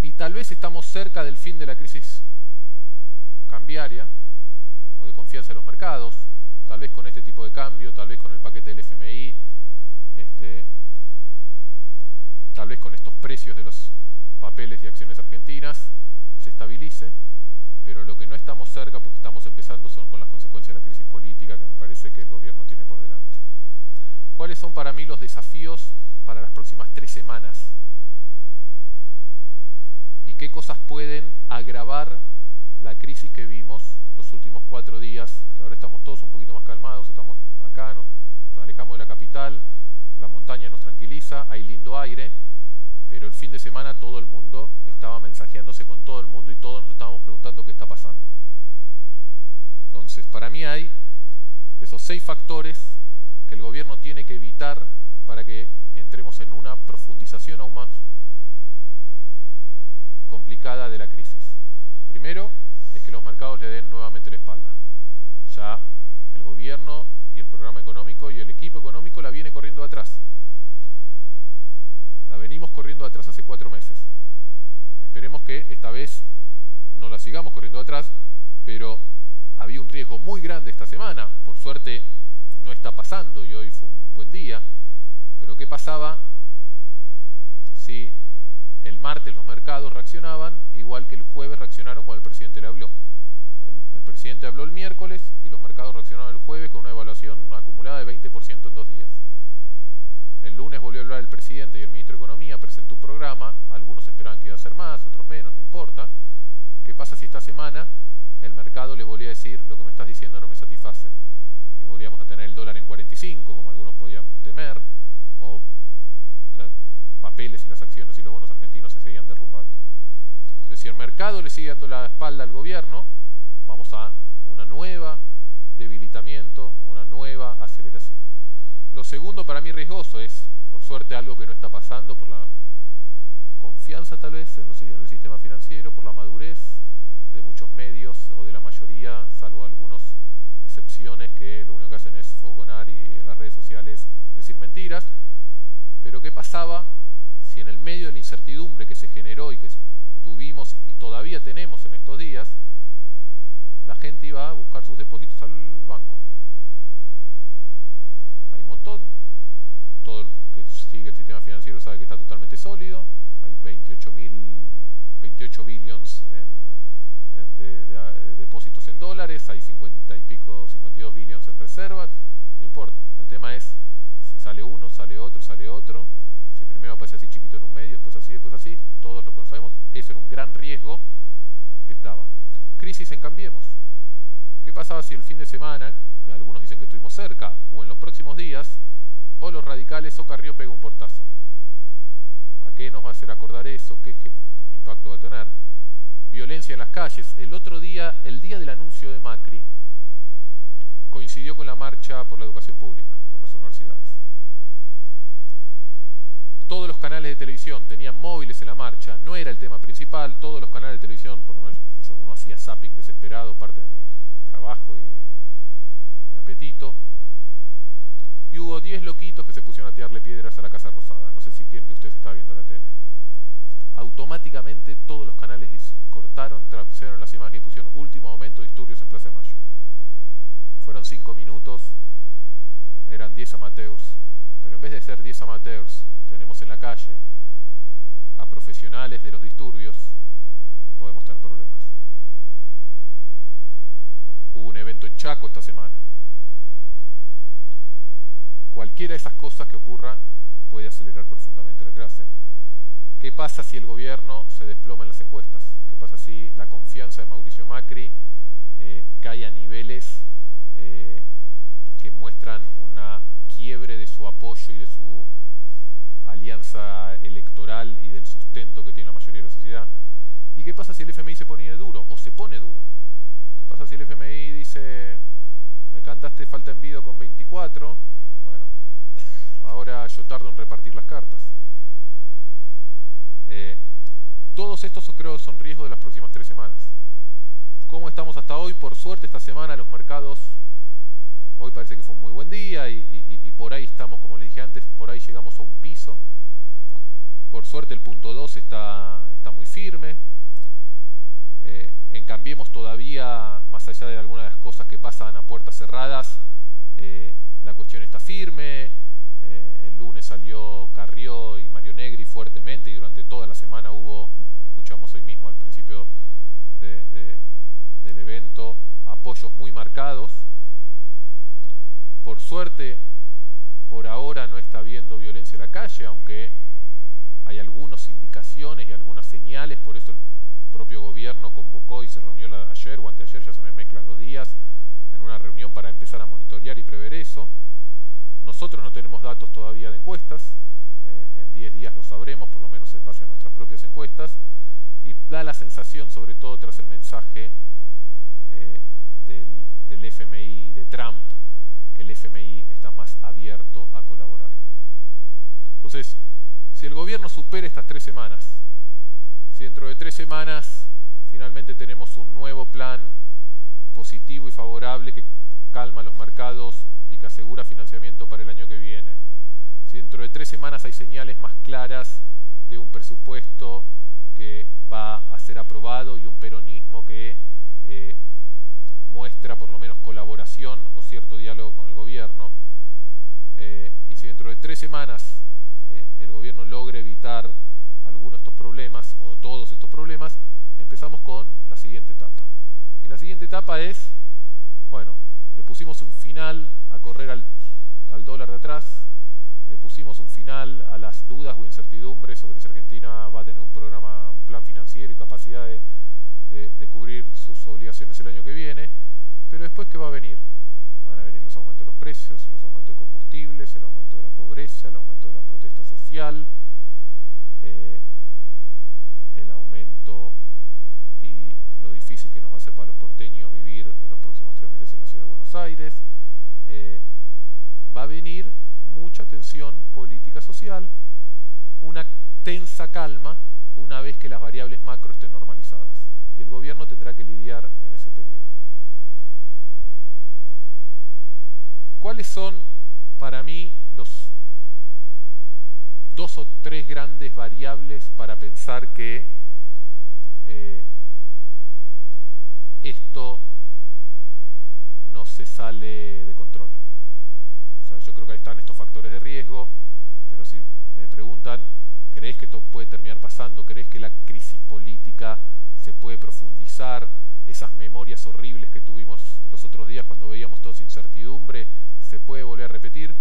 Y tal vez estamos cerca del fin de la crisis cambiaria o de confianza en los mercados, tal vez con este tipo de cambio, tal vez con el paquete del FMI, tal vez con estos precios de los papeles y acciones argentinas se estabilice, pero lo que no estamos cerca, porque estamos empezando, son con las consecuencias de la crisis política que me parece que el gobierno tiene por delante. ¿Cuáles son para mí los desafíos para las próximas 3 semanas? ¿Y qué cosas pueden agravar la crisis que vimos los últimos 4 días? Que ahora estamos todos un poquito más calmados, estamos acá, nos alejamos de la capital, la montaña nos tranquiliza, hay lindo aire, pero el fin de semana todo el mundo estaba mensajeándose con todo el mundo y todos nos estábamos preguntando qué está pasando. Entonces, para mí hay esos 6 factores que el gobierno tiene que evitar para que entremos en una profundización aún más complicada de la crisis. Primero, es que los mercados le den nuevamente la espalda. Ya el gobierno y el programa económico y el equipo económico la viene corriendo atrás. La venimos corriendo atrás hace 4 meses. Esperemos que esta vez no la sigamos corriendo atrás, pero había un riesgo muy grande esta semana. Por suerte no está pasando y hoy fue un buen día. Pero ¿qué pasaba si el martes los mercados reaccionaban igual que el jueves reaccionaron cuando el presidente le habló? El presidente habló el miércoles y los mercados reaccionaron el jueves con una evaluación acumulada de 20% en 2 días. El lunes volvió a hablar el presidente y el ministro de Economía, presentó un programa, algunos esperaban que iba a ser más, otros menos, no importa. ¿Qué pasa si esta semana el mercado le volvía a decir lo que me estás diciendo no me satisface? Y volvíamos a tener el dólar en 45, como algunos podían temer, o los papeles y las acciones y los bonos argentinos se seguían derrumbando. Entonces, si el mercado le sigue dando la espalda al gobierno, vamos a una nueva debilitamiento, una nueva aceleración. Lo segundo para mí riesgoso es, por suerte, algo que no está pasando por la confianza tal vez en el sistema financiero, por la madurez de muchos medios o de la mayoría, salvo algunas excepciones que lo único que hacen es fogonar y en las redes sociales decir mentiras. Pero ¿qué pasaba si en el medio de la incertidumbre que se generó y que tuvimos y todavía tenemos en estos días, la gente iba a buscar sus depósitos al banco? Hay un montón, todo el que sigue el sistema financiero sabe que está totalmente sólido, hay 28 billions de depósitos en dólares, hay 50 y pico, 52 billions en reservas, no importa, el tema es si sale uno, sale otro, si primero aparece así chiquito en un medio, después así, todos lo conocemos, eso era un gran riesgo que estaba. Crisis en Cambiemos. ¿Qué pasaba si el fin de semana, que algunos dicen que estuvimos cerca, o en los próximos días, o los radicales o Carrió pega un portazo? ¿A qué nos va a hacer acordar eso? ¿Qué impacto va a tener? Violencia en las calles. El otro día, el día del anuncio de Macri, coincidió con la marcha por la educación pública, por las universidades. Todos los canales de televisión tenían móviles en la marcha, no era el tema principal, todos los canales de televisión, por lo menos uno hacía zapping desesperado, parte de mi trabajo y mi apetito, y hubo 10 loquitos que se pusieron a tirarle piedras a la Casa Rosada. No sé si quién de ustedes estaba viendo la tele. Automáticamente todos los canales cortaron, trajeron las imágenes y pusieron último momento disturbios en Plaza de Mayo. Fueron 5 minutos, eran 10 amateurs, pero en vez de ser 10 amateurs, tenemos en la calle a profesionales de los disturbios, podemos tener problemas. Hubo un evento en Chaco esta semana. Cualquiera de esas cosas que ocurra puede acelerar profundamente la clase. ¿Qué pasa si el gobierno se desploma en las encuestas? ¿Qué pasa si la confianza de Mauricio Macri cae a niveles muestran una quiebre de su apoyo y de su alianza electoral y del sustento que tiene la mayoría de la sociedad. ¿Y qué pasa si el FMI se ponía duro o se pone duro? ¿Qué pasa si el FMI dice, me cantaste falta envido con 24, bueno, ahora yo tardo en repartir las cartas? Todos estos creo que son riesgos de las próximas 3 semanas. ¿Cómo estamos hasta hoy? Por suerte esta semana los mercados, hoy parece que fue un muy buen día y por ahí estamos, como les dije antes, por ahí llegamos a un piso. Por suerte el punto 2 está muy firme. En Cambiemos todavía, más allá de algunas de las cosas que pasan a puertas cerradas, la cuestión está firme. El lunes salió Carrió y Mario Negri fuertemente y durante toda la semana hubo, lo escuchamos hoy mismo al principio del evento, apoyos muy marcados. Por suerte, por ahora no está habiendo violencia en la calle, aunque hay algunas indicaciones y algunas señales, por eso el propio gobierno convocó y se reunió ayer o anteayer, ya se me mezclan los días, en una reunión para empezar a monitorear y prever eso. Nosotros no tenemos datos todavía de encuestas, en 10 días lo sabremos, por lo menos en base a nuestras propias encuestas, y da la sensación, sobre todo tras el mensaje del FMI, de Trump, que el FMI está más abierto a colaborar. Entonces, si el gobierno supera estas 3 semanas, si dentro de 3 semanas finalmente tenemos un nuevo plan positivo y favorable que calma los mercados y que asegura financiamiento para el año que viene, si dentro de 3 semanas hay señales más claras de un presupuesto que va a ser aprobado y un peronismo que muestra por lo menos colaboración o cierto diálogo con el gobierno, y si dentro de 3 semanas el gobierno logra evitar algunos de estos problemas o todos estos problemas, empezamos con la siguiente etapa. Y la siguiente etapa es, bueno, le pusimos un final a correr al dólar de atrás, le pusimos un final a las dudas o incertidumbres sobre si Argentina va a tener un plan financiero y capacidad de cubrir sus obligaciones el año que viene, pero después ¿qué va a venir? Van a venir los aumentos de los precios, los aumentos de combustibles, el aumento de la pobreza, el aumento de la protesta social, el aumento y lo difícil que nos va a hacer para los porteños vivir en los próximos 3 meses en la ciudad de Buenos Aires. Va a venir mucha tensión política social, una tensa calma una vez que las variables macro estén normalizadas. Y el gobierno tendrá que lidiar en ese periodo. ¿Cuáles son para mí los 2 o 3 grandes variables para pensar que esto no se sale de control? O sea, yo creo que están estos factores de riesgo, pero si me preguntan, ¿crees que esto puede terminar pasando? ¿Crees que la crisis política se puede profundizar? Esas memorias horribles que tuvimos los otros días cuando veíamos todos incertidumbre, ¿se puede volver a repetir?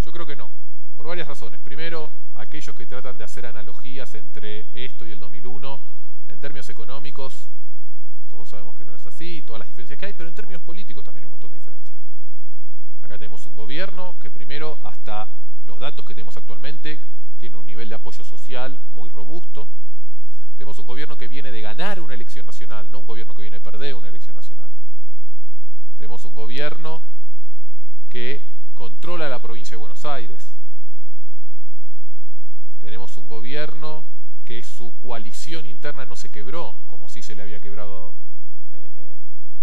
Yo creo que no, por varias razones. Primero, aquellos que tratan de hacer analogías entre esto y el 2001, en términos económicos, todos sabemos que no es así, todas las diferencias que hay, pero en términos políticos también hay un montón de diferencias. Acá tenemos un gobierno que primero, hasta los datos que tenemos actualmente, tiene un nivel de apoyo social muy robusto. Tenemos un gobierno que viene de ganar una elección nacional, no un gobierno que viene de perder una elección nacional. Tenemos un gobierno que controla la provincia de Buenos Aires. Tenemos un gobierno que su coalición interna no se quebró, como sí se le había quebrado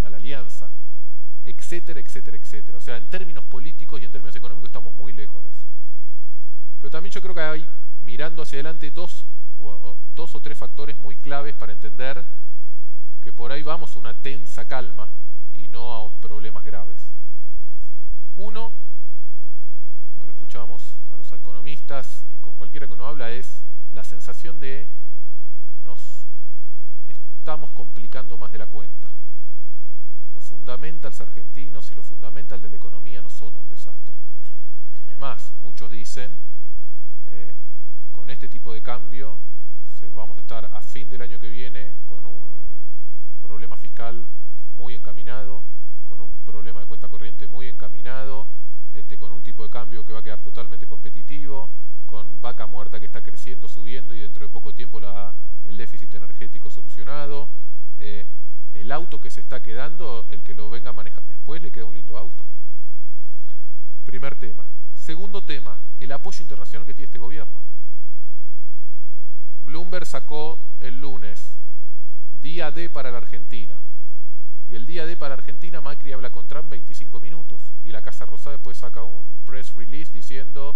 a la alianza, etcétera, etcétera, etcétera. O sea, en términos políticos y en términos económicos estamos muy lejos de eso. Pero también yo creo que hay, mirando hacia adelante, dos o tres factores muy claves para entender que por ahí vamos a una tensa calma y no a problemas graves. Uno, lo escuchábamos a los economistas y con cualquiera que uno habla, es la sensación de nos estamos complicando más de la cuenta. Los fundamentals argentinos y los fundamentals de la economía no son un desastre. Es más, muchos dicen, con este tipo de cambio vamos a estar a fin del año que viene con un problema fiscal muy encaminado, con un problema de cuenta corriente muy encaminado, de cambio que va a quedar totalmente competitivo, con Vaca Muerta que está creciendo, subiendo y dentro de poco tiempo el déficit energético solucionado. El auto que se está quedando, el que lo venga a manejar después le queda un lindo auto. Primer tema. Segundo tema, el apoyo internacional que tiene este gobierno. Bloomberg sacó el lunes día D para la Argentina. Y el día D para la Argentina, Macri habla con Trump 25 minutos. Y la Casa Rosada después saca un press release diciendo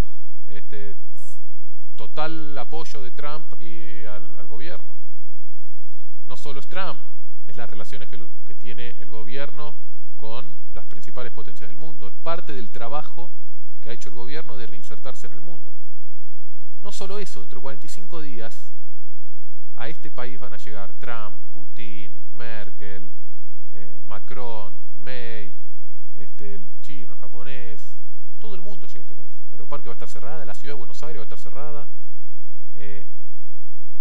total apoyo de Trump y al gobierno. No solo es Trump, es las relaciones que tiene el gobierno con las principales potencias del mundo. Es parte del trabajo que ha hecho el gobierno de reinsertarse en el mundo. No solo eso, dentro de 45 días a este país van a llegar Trump, Putin, Merkel, Macron, May, el chino, el japonés, todo el mundo llega a este país. El aeroparque va a estar cerrada, la ciudad de Buenos Aires va a estar cerrada.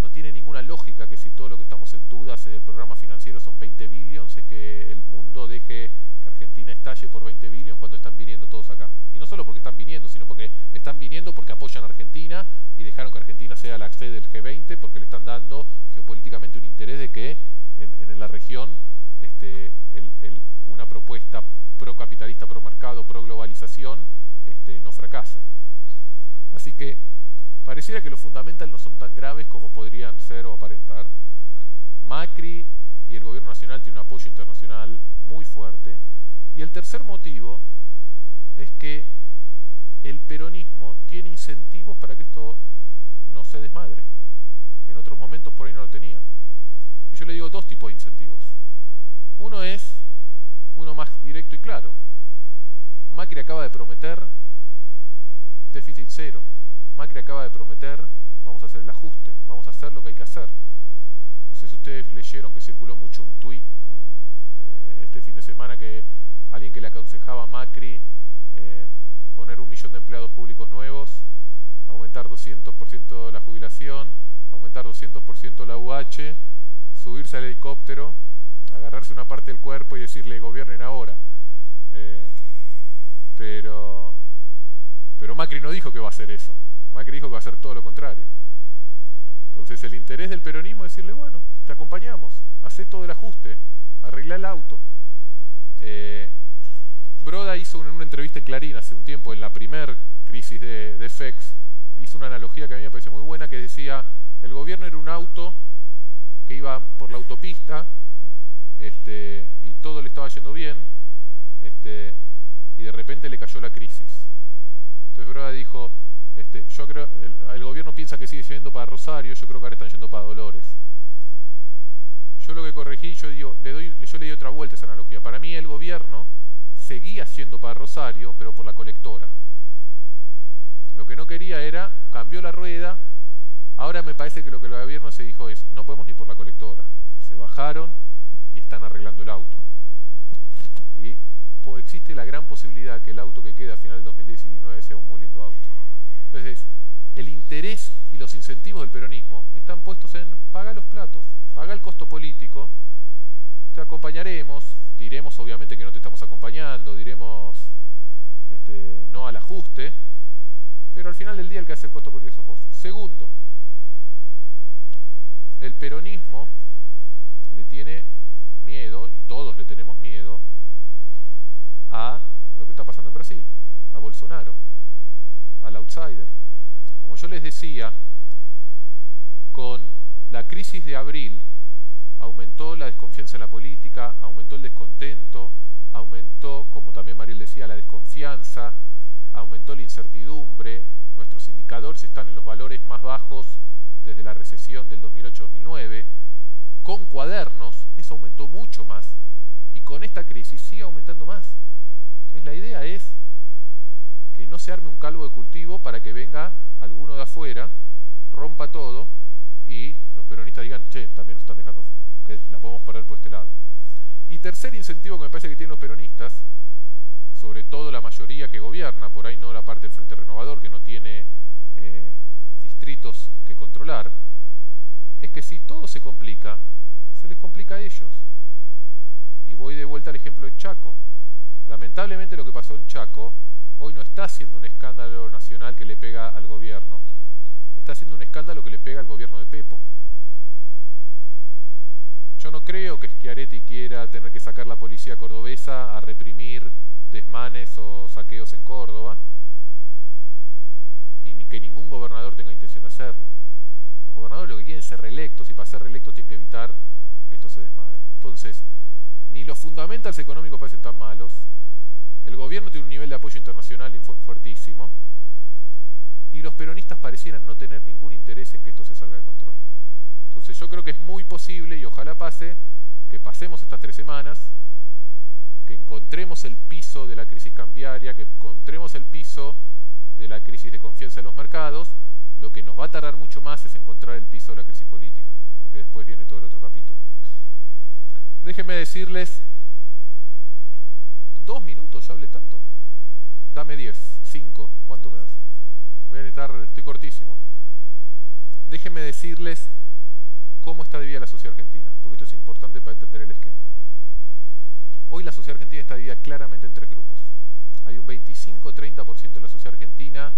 No tiene ninguna lógica que si todo lo que estamos en dudas del programa financiero son 20 billions, es que el mundo deje que Argentina estalle por 20 billions cuando están viniendo todos acá. Y no solo porque están viniendo, sino porque están viniendo porque apoyan a Argentina y dejaron que Argentina sea la sede del G20 porque le están dando geopolíticamente un interés de que en la región una propuesta procapitalista, pro mercado, pro globalización no fracase. Así que pareciera que los fundamentals no son tan graves como podrían ser o aparentar. Macri y el gobierno nacional tienen un apoyo internacional muy fuerte. Y el tercer motivo es que el peronismo tiene incentivos para que esto no se desmadre, que en otros momentos por ahí no lo tenían. Y yo le digo dos tipos de incentivos. Uno es uno más directo y claro. Macri acaba de prometer déficit cero. Macri acaba de prometer, vamos a hacer el ajuste, vamos a hacer lo que hay que hacer. No sé si ustedes leyeron que circuló mucho un tuit este fin de semana que alguien que le aconsejaba a Macri poner 1 millón de empleados públicos nuevos, aumentar 200% la jubilación, aumentar 200% la UH, subirse al helicóptero, agarrarse una parte del cuerpo y decirle gobiernen ahora. Pero Macri no dijo que va a hacer eso. Macri dijo que va a hacer todo lo contrario. Entonces el interés del peronismo es decirle, bueno, te acompañamos, hacé todo el ajuste, arreglá el auto. Broda hizo en una entrevista en Clarín hace un tiempo, en la primer crisis de FX, hizo una analogía que a mí me pareció muy buena, que decía, el gobierno era un auto que iba por la autopista y todo le estaba yendo bien, y de repente le cayó la crisis. Entonces Broda dijo, yo creo, el gobierno piensa que sigue yendo para Rosario, yo creo que ahora están yendo para Dolores. Yo lo que corregí, yo le di otra vuelta a esa analogía. Para mí el gobierno seguía yendo para Rosario, pero por la colectora. Lo que no quería era, cambió la rueda, ahora me parece que lo que el gobierno se dijo es, no podemos ni por la colectora. Se bajaron y están arreglando el auto. Y existe la gran posibilidad que el auto que queda a final del 2019 sea un muy lindo auto. Entonces, el interés y los incentivos del peronismo están puestos en pagar los platos, pagar el costo político, te acompañaremos, diremos obviamente que no te estamos acompañando, diremos no al ajuste, pero al final del día el que hace el costo político sos vos. Segundo, el peronismo le tiene miedo, y todos le tenemos miedo, a lo que está pasando en Brasil, a Bolsonaro, al outsider. Como yo les decía, con la crisis de abril aumentó la desconfianza en la política, aumentó el descontento, aumentó, como también Mariel decía, la desconfianza, aumentó la incertidumbre, nuestros indicadores están en los valores más bajos desde la recesión del 2008-2009, con cuadernos eso aumentó mucho más, y con esta crisis sigue aumentando más. Entonces la idea es que no se arme un caldo de cultivo para que venga alguno de afuera, rompa todo y los peronistas digan, che, también nos están dejando, que la podemos perder por este lado. Y tercer incentivo que me parece que tienen los peronistas, sobre todo la mayoría que gobierna, por ahí no la parte del Frente Renovador que no tiene distritos que controlar, es que si todo se complica, se les complica a ellos. Y voy de vuelta al ejemplo de Chaco. Lamentablemente lo que pasó en Chaco hoy no está haciendo un escándalo nacional que le pega al gobierno, está haciendo un escándalo que le pega al gobierno de Pepo. Yo no creo que Schiaretti quiera tener que sacar la policía cordobesa a reprimir desmanes o saqueos en Córdoba, y ni que ningún gobernador tenga intención de hacerlo. Los gobernadores lo que quieren es ser reelectos, y para ser reelectos tienen que evitar que esto se desmadre. Entonces, ni los fundamentals económicos parecen tan malos, el gobierno tiene un nivel de apoyo internacional fuertísimo, y los peronistas parecieran no tener ningún interés en que esto se salga de control. Entonces yo creo que es muy posible, y ojalá pase, que pasemos estas 3 semanas, que encontremos el piso de la crisis cambiaria, que encontremos el piso de la crisis de confianza en los mercados. Lo que nos va a tardar mucho más es encontrar el piso de la crisis política, porque después viene todo el otro capítulo. Déjenme decirles, 2 minutos, ya hablé tanto. Dame 10, 5, ¿cuánto me das? Voy a necesitar, estoy cortísimo. Déjenme decirles cómo está dividida la sociedad argentina, porque esto es importante para entender el esquema. Hoy la sociedad argentina está dividida claramente en 3 grupos. Hay un 25-30% de la sociedad argentina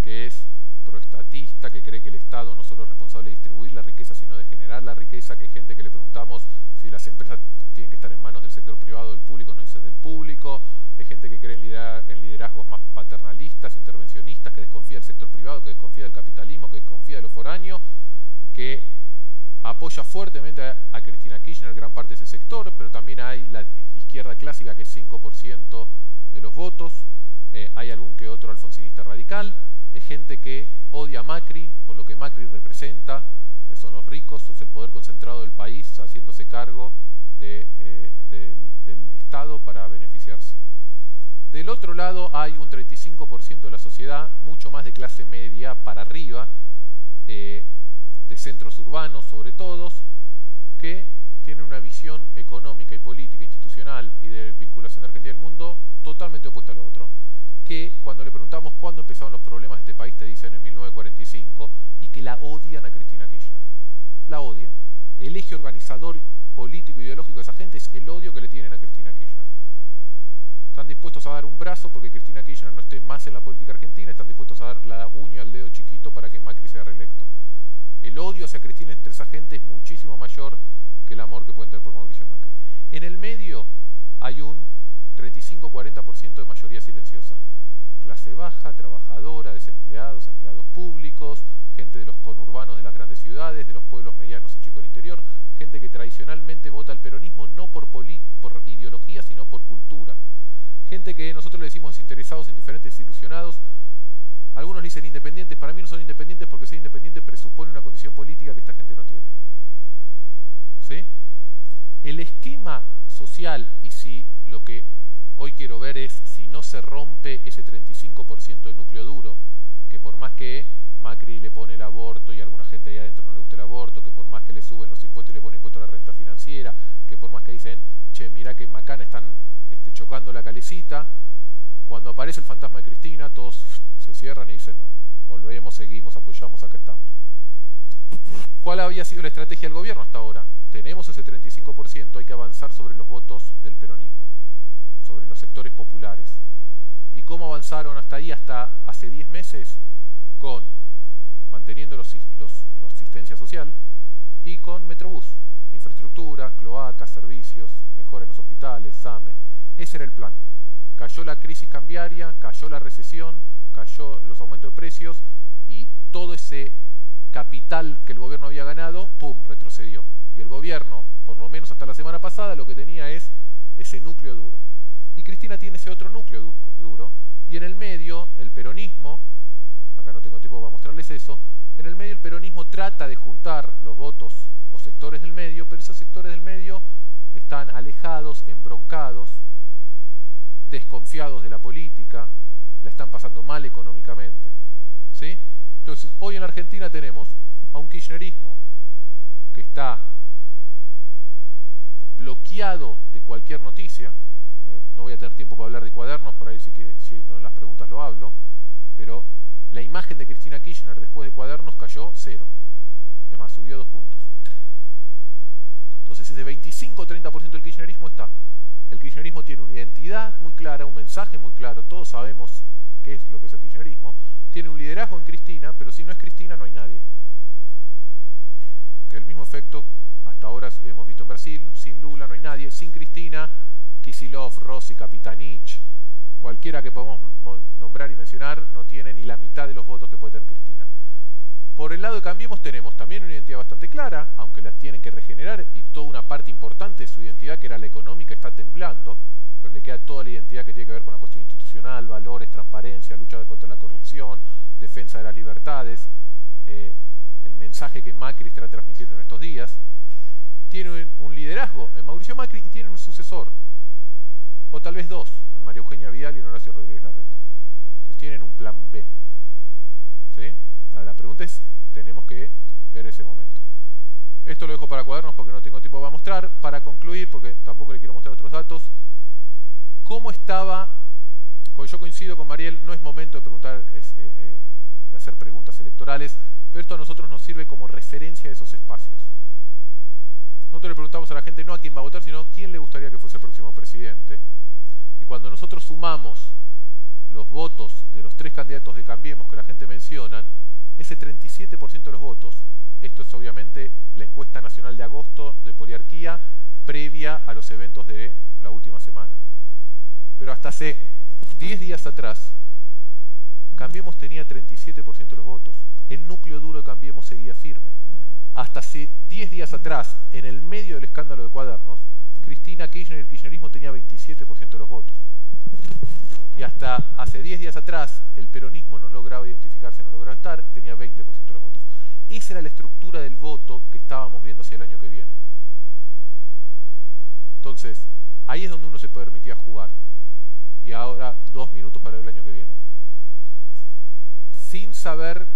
que es proestatista, que cree que el Estado no solo es responsable de distribuir la riqueza, sino de generar la riqueza, que hay gente que le preguntamos si las empresas tienen que estar en manos del sector privado o del público, no dicen del público. Hay gente que cree en liderazgos más paternalistas, intervencionistas, que desconfía del sector privado, que desconfía del capitalismo, que desconfía de lo foráneo, que apoya fuertemente a Cristina Kirchner, gran parte de ese sector, pero también hay la izquierda clásica, que es 5% de los votos, hay algún que otro alfonsinista radical, es gente que odia a Macri por lo que Macri representa, son los ricos, es el poder concentrado del país haciéndose cargo del Estado para beneficiarse. Del otro lado hay un 35% de la sociedad, mucho más de clase media para arriba, de centros urbanos sobre todo, que tiene una visión económica y política, institucional y de vinculación de Argentina al mundo totalmente opuesta a lo otro, que cuando le preguntamos cuándo empezaron los problemas de este país te dicen en 1945, y que la odian a Cristina Kirchner. La odian. El eje organizador político e ideológico de esa gente es el odio que le tienen a Cristina Kirchner. Están dispuestos a dar un brazo porque Cristina Kirchner no esté más en la política argentina, están dispuestos a dar la uña al dedo chiquito para que Macri sea reelecto. El odio hacia Cristina entre esa gente es muchísimo mayor que el amor que pueden tener por Mauricio Macri. En el medio hay un 35-40% de mayoría silenciosa. Clase baja, trabajadora, desempleados, empleados públicos, gente de los conurbanos de las grandes ciudades, de los pueblos medianos y chicos del interior, gente que tradicionalmente vota al peronismo no por ideología, sino por cultura. Gente que nosotros le decimos desinteresados, indiferentes, desilusionados. Algunos le dicen independientes, para mí no son independientes porque ser independiente presupone una condición política que esta gente no tiene. ¿Sí? El esquema social, y si lo que hoy quiero ver es si no se rompe ese 35% de núcleo duro, que por más que Macri le pone el aborto y a alguna gente ahí adentro no le gusta el aborto, que por más que le suben los impuestos y le ponen impuesto a la renta financiera, que por más que dicen, che, mirá que en Macana están chocando la calecita, cuando aparece el fantasma de Cristina, todos se cierran y dicen, no, volvemos, seguimos, apoyamos, acá estamos. ¿Cuál había sido la estrategia del gobierno hasta ahora? Tenemos ese 35%, hay que avanzar sobre los votos del peronismo, sobre los sectores populares. ¿Y cómo avanzaron hasta ahí, hasta hace 10 meses? Con manteniendo la asistencia social y con Metrobús, infraestructura, cloacas, servicios, mejora en los hospitales, SAME. Ese era el plan. Cayó la crisis cambiaria, cayó la recesión, cayó los aumentos de precios y todo ese capital que el gobierno había ganado, ¡pum!, retrocedió. Y el gobierno, por lo menos hasta la semana pasada, lo que tenía es ese núcleo duro. Y Cristina tiene ese otro núcleo duro, y en el medio el peronismo, acá no tengo tiempo para mostrarles eso, en el medio el peronismo trata de juntar los votos o sectores del medio, pero esos sectores del medio están alejados, embroncados, desconfiados de la política, la están pasando mal económicamente. ¿Sí? Entonces, hoy en la Argentina tenemos a un kirchnerismo que está bloqueado de cualquier noticia. No voy a tener tiempo para hablar de cuadernos, por ahí si no en las preguntas lo hablo, pero la imagen de Cristina Kirchner después de cuadernos cayó 0. Es más, subió 2 puntos. Entonces ese 25-30% del kirchnerismo está. El kirchnerismo tiene una identidad muy clara, un mensaje muy claro, todos sabemos qué es lo que es el kirchnerismo, tiene un liderazgo en Cristina, pero si no es Cristina no hay nadie. El mismo efecto hasta ahora hemos visto en Brasil, sin Lula no hay nadie, sin Cristina, Kicillof, Rossi, Capitanich, cualquiera que podamos nombrar y mencionar, no tiene ni la mitad de los votos que puede tener Cristina. Por el lado de Cambiemos tenemos también una identidad bastante clara, aunque las tienen que regenerar, y toda una parte importante de su identidad, que era la económica, está temblando, pero le queda toda la identidad que tiene que ver con la cuestión institucional, valores, transparencia, lucha contra la corrupción, defensa de las libertades, el mensaje que Macri estará transmitiendo en estos días. Tiene un liderazgo en Mauricio Macri y tiene un sucesor, o tal vez dos, en María Eugenia Vidal y en Horacio Rodríguez Larreta. Entonces tienen un plan B. ¿Sí? Ahora la pregunta es, tenemos que ver ese momento. Esto lo dejo para cuadernos porque no tengo tiempo para mostrar. Para concluir, porque tampoco le quiero mostrar otros datos, ¿cómo estaba? Yo coincido con Mariel, no es momento de preguntar, de hacer preguntas electorales, pero esto a nosotros nos sirve como referencia de esos espacios. Nosotros le preguntamos a la gente no a quién va a votar, sino quién le gustaría que fuese el próximo presidente. Y cuando nosotros sumamos los votos de los tres candidatos de Cambiemos que la gente menciona, ese 37% de los votos, esto es obviamente la encuesta nacional de agosto de Poliarquía, previa a los eventos de la última semana. Pero hasta hace 10 días atrás, Cambiemos tenía 37% de los votos. El núcleo duro de Cambiemos seguía firme. Hasta hace 10 días atrás, en el medio del escándalo de Cuadernos, Cristina Kirchner y el kirchnerismo tenía 27% de los votos. Y hasta hace 10 días atrás, el peronismo no lograba identificarse, no lograba estar, tenía 20% de los votos. Esa era la estructura del voto que estábamos viendo hacia el año que viene. Entonces, ahí es donde uno se permitía jugar. Y ahora 2 minutos para el año que viene. Sin saber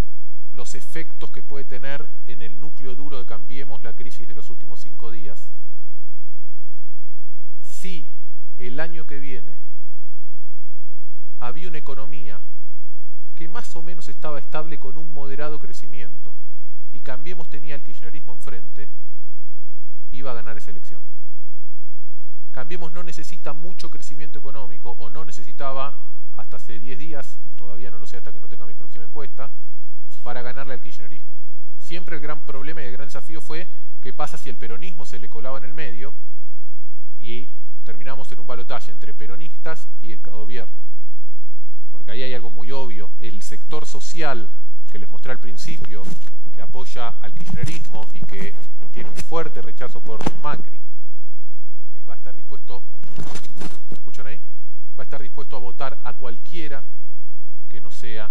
los efectos que puede tener en el núcleo duro de Cambiemos la crisis de los últimos 5 días. Si el año que viene había una economía que más o menos estaba estable con un moderado crecimiento y Cambiemos tenía el kirchnerismo enfrente, iba a ganar esa elección. Cambiemos no necesita mucho crecimiento económico, o no necesitaba hasta hace 10 días, todavía no lo sé hasta que no tenga mi próxima encuesta, para ganarle al kirchnerismo. Siempre el gran problema y el gran desafío fue qué pasa si el peronismo se le colaba en el medio y terminamos en un balotaje entre peronistas y el gobierno. Porque ahí hay algo muy obvio, el sector social que les mostré al principio, que apoya al kirchnerismo y que tiene un fuerte rechazo por Macri, va a estar dispuesto, ¿me escuchan ahí? Va a estar dispuesto a votar a cualquiera que no sea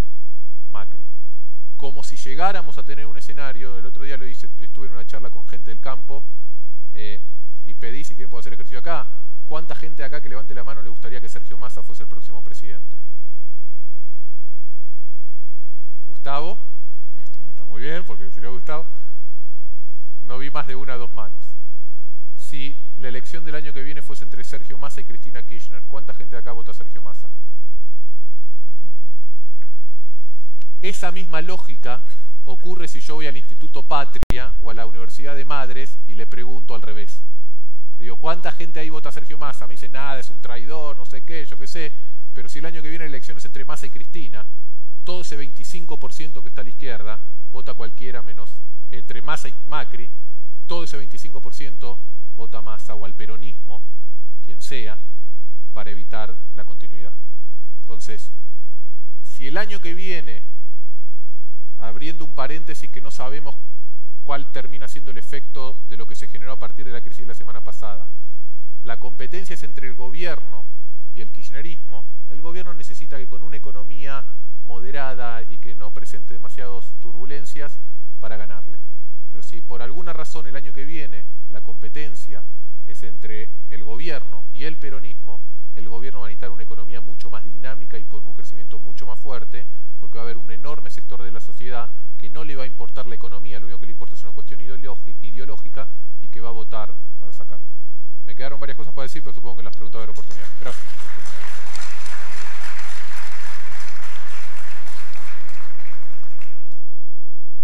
Macri. Como si llegáramos a tener un escenario, el otro día lo hice, estuve en una charla con gente del campo y pedí, si quieren puedo hacer ejercicio acá, ¿cuánta gente acá que levante la mano le gustaría que Sergio Massa fuese el próximo presidente? Gustavo, está muy bien, porque si no Gustavo, no vi más de 1 o 2 manos. Si la elección del año que viene fuese entre Sergio Massa y Cristina Kirchner, ¿cuánta gente de acá vota a Sergio Massa? Esa misma lógica ocurre si yo voy al Instituto Patria o a la Universidad de Madres y le pregunto al revés. Digo, ¿cuánta gente ahí vota a Sergio Massa? Me dicen, nada, es un traidor, no sé qué, yo qué sé. Pero si el año que viene la elección es entre Massa y Cristina, todo ese 25% que está a la izquierda vota cualquiera menos, entre Massa y Macri, todo ese 25% vota a Massa o al peronismo, quien sea, para evitar la continuidad. Entonces, si el año que viene, abriendo un paréntesis que no sabemos cuál termina siendo el efecto de lo que se generó a partir de la crisis de la semana pasada, la competencia es entre el gobierno y el kirchnerismo, el gobierno necesita que con una economía moderada y que no presente demasiadas turbulencias para ganarle. Pero si por alguna razón el año que viene la competencia es entre el gobierno y el peronismo, el gobierno va a necesitar una economía mucho más dinámica y con un crecimiento mucho más fuerte, porque va a haber un enorme sector de la sociedad que no le va a importar la economía, lo único que le importa es una cuestión ideológica y que va a votar para sacarlo. Me quedaron varias cosas para decir, pero supongo que en las preguntas va a haber oportunidad. Gracias.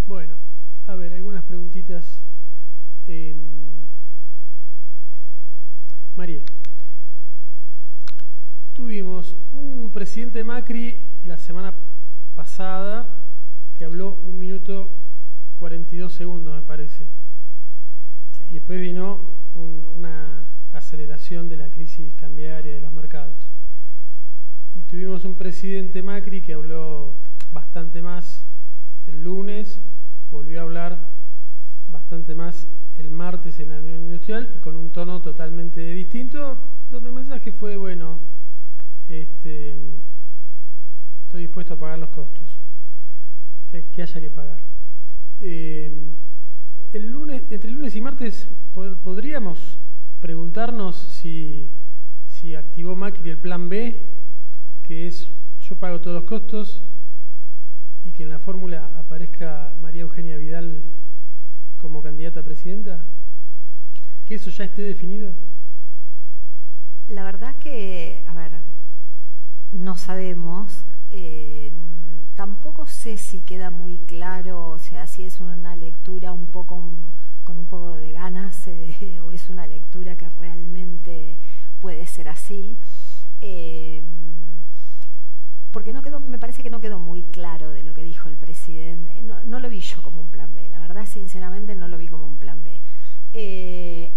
Bueno, a ver, algunas preguntitas. Mariel, tuvimos un presidente Macri la semana pasada que habló 1 minuto 42 segundos, me parece. Sí. Y después vino una aceleración de la crisis cambiaria de los mercados. Y tuvimos un presidente Macri que habló bastante más el lunes, volvió a hablar bastante más el martes en la Unión Industrial y con un tono totalmente distinto, donde el mensaje fue, bueno, estoy dispuesto a pagar los costos que haya que pagar. Entre el lunes y martes podríamos preguntarnos si activó Macri el plan B, que es yo pago todos los costos y que en la fórmula aparezca María Eugenia Vidal como candidata a presidenta, que eso ya esté definido. La verdad que, a ver, no sabemos, tampoco sé si queda muy claro, o sea, si es una lectura un poco con un poco de ganas o es una lectura que realmente puede ser así, porque me parece que no quedó muy claro de lo que dijo el presidente. No lo vi yo como un plan B, la verdad, sinceramente no lo vi como un plan B.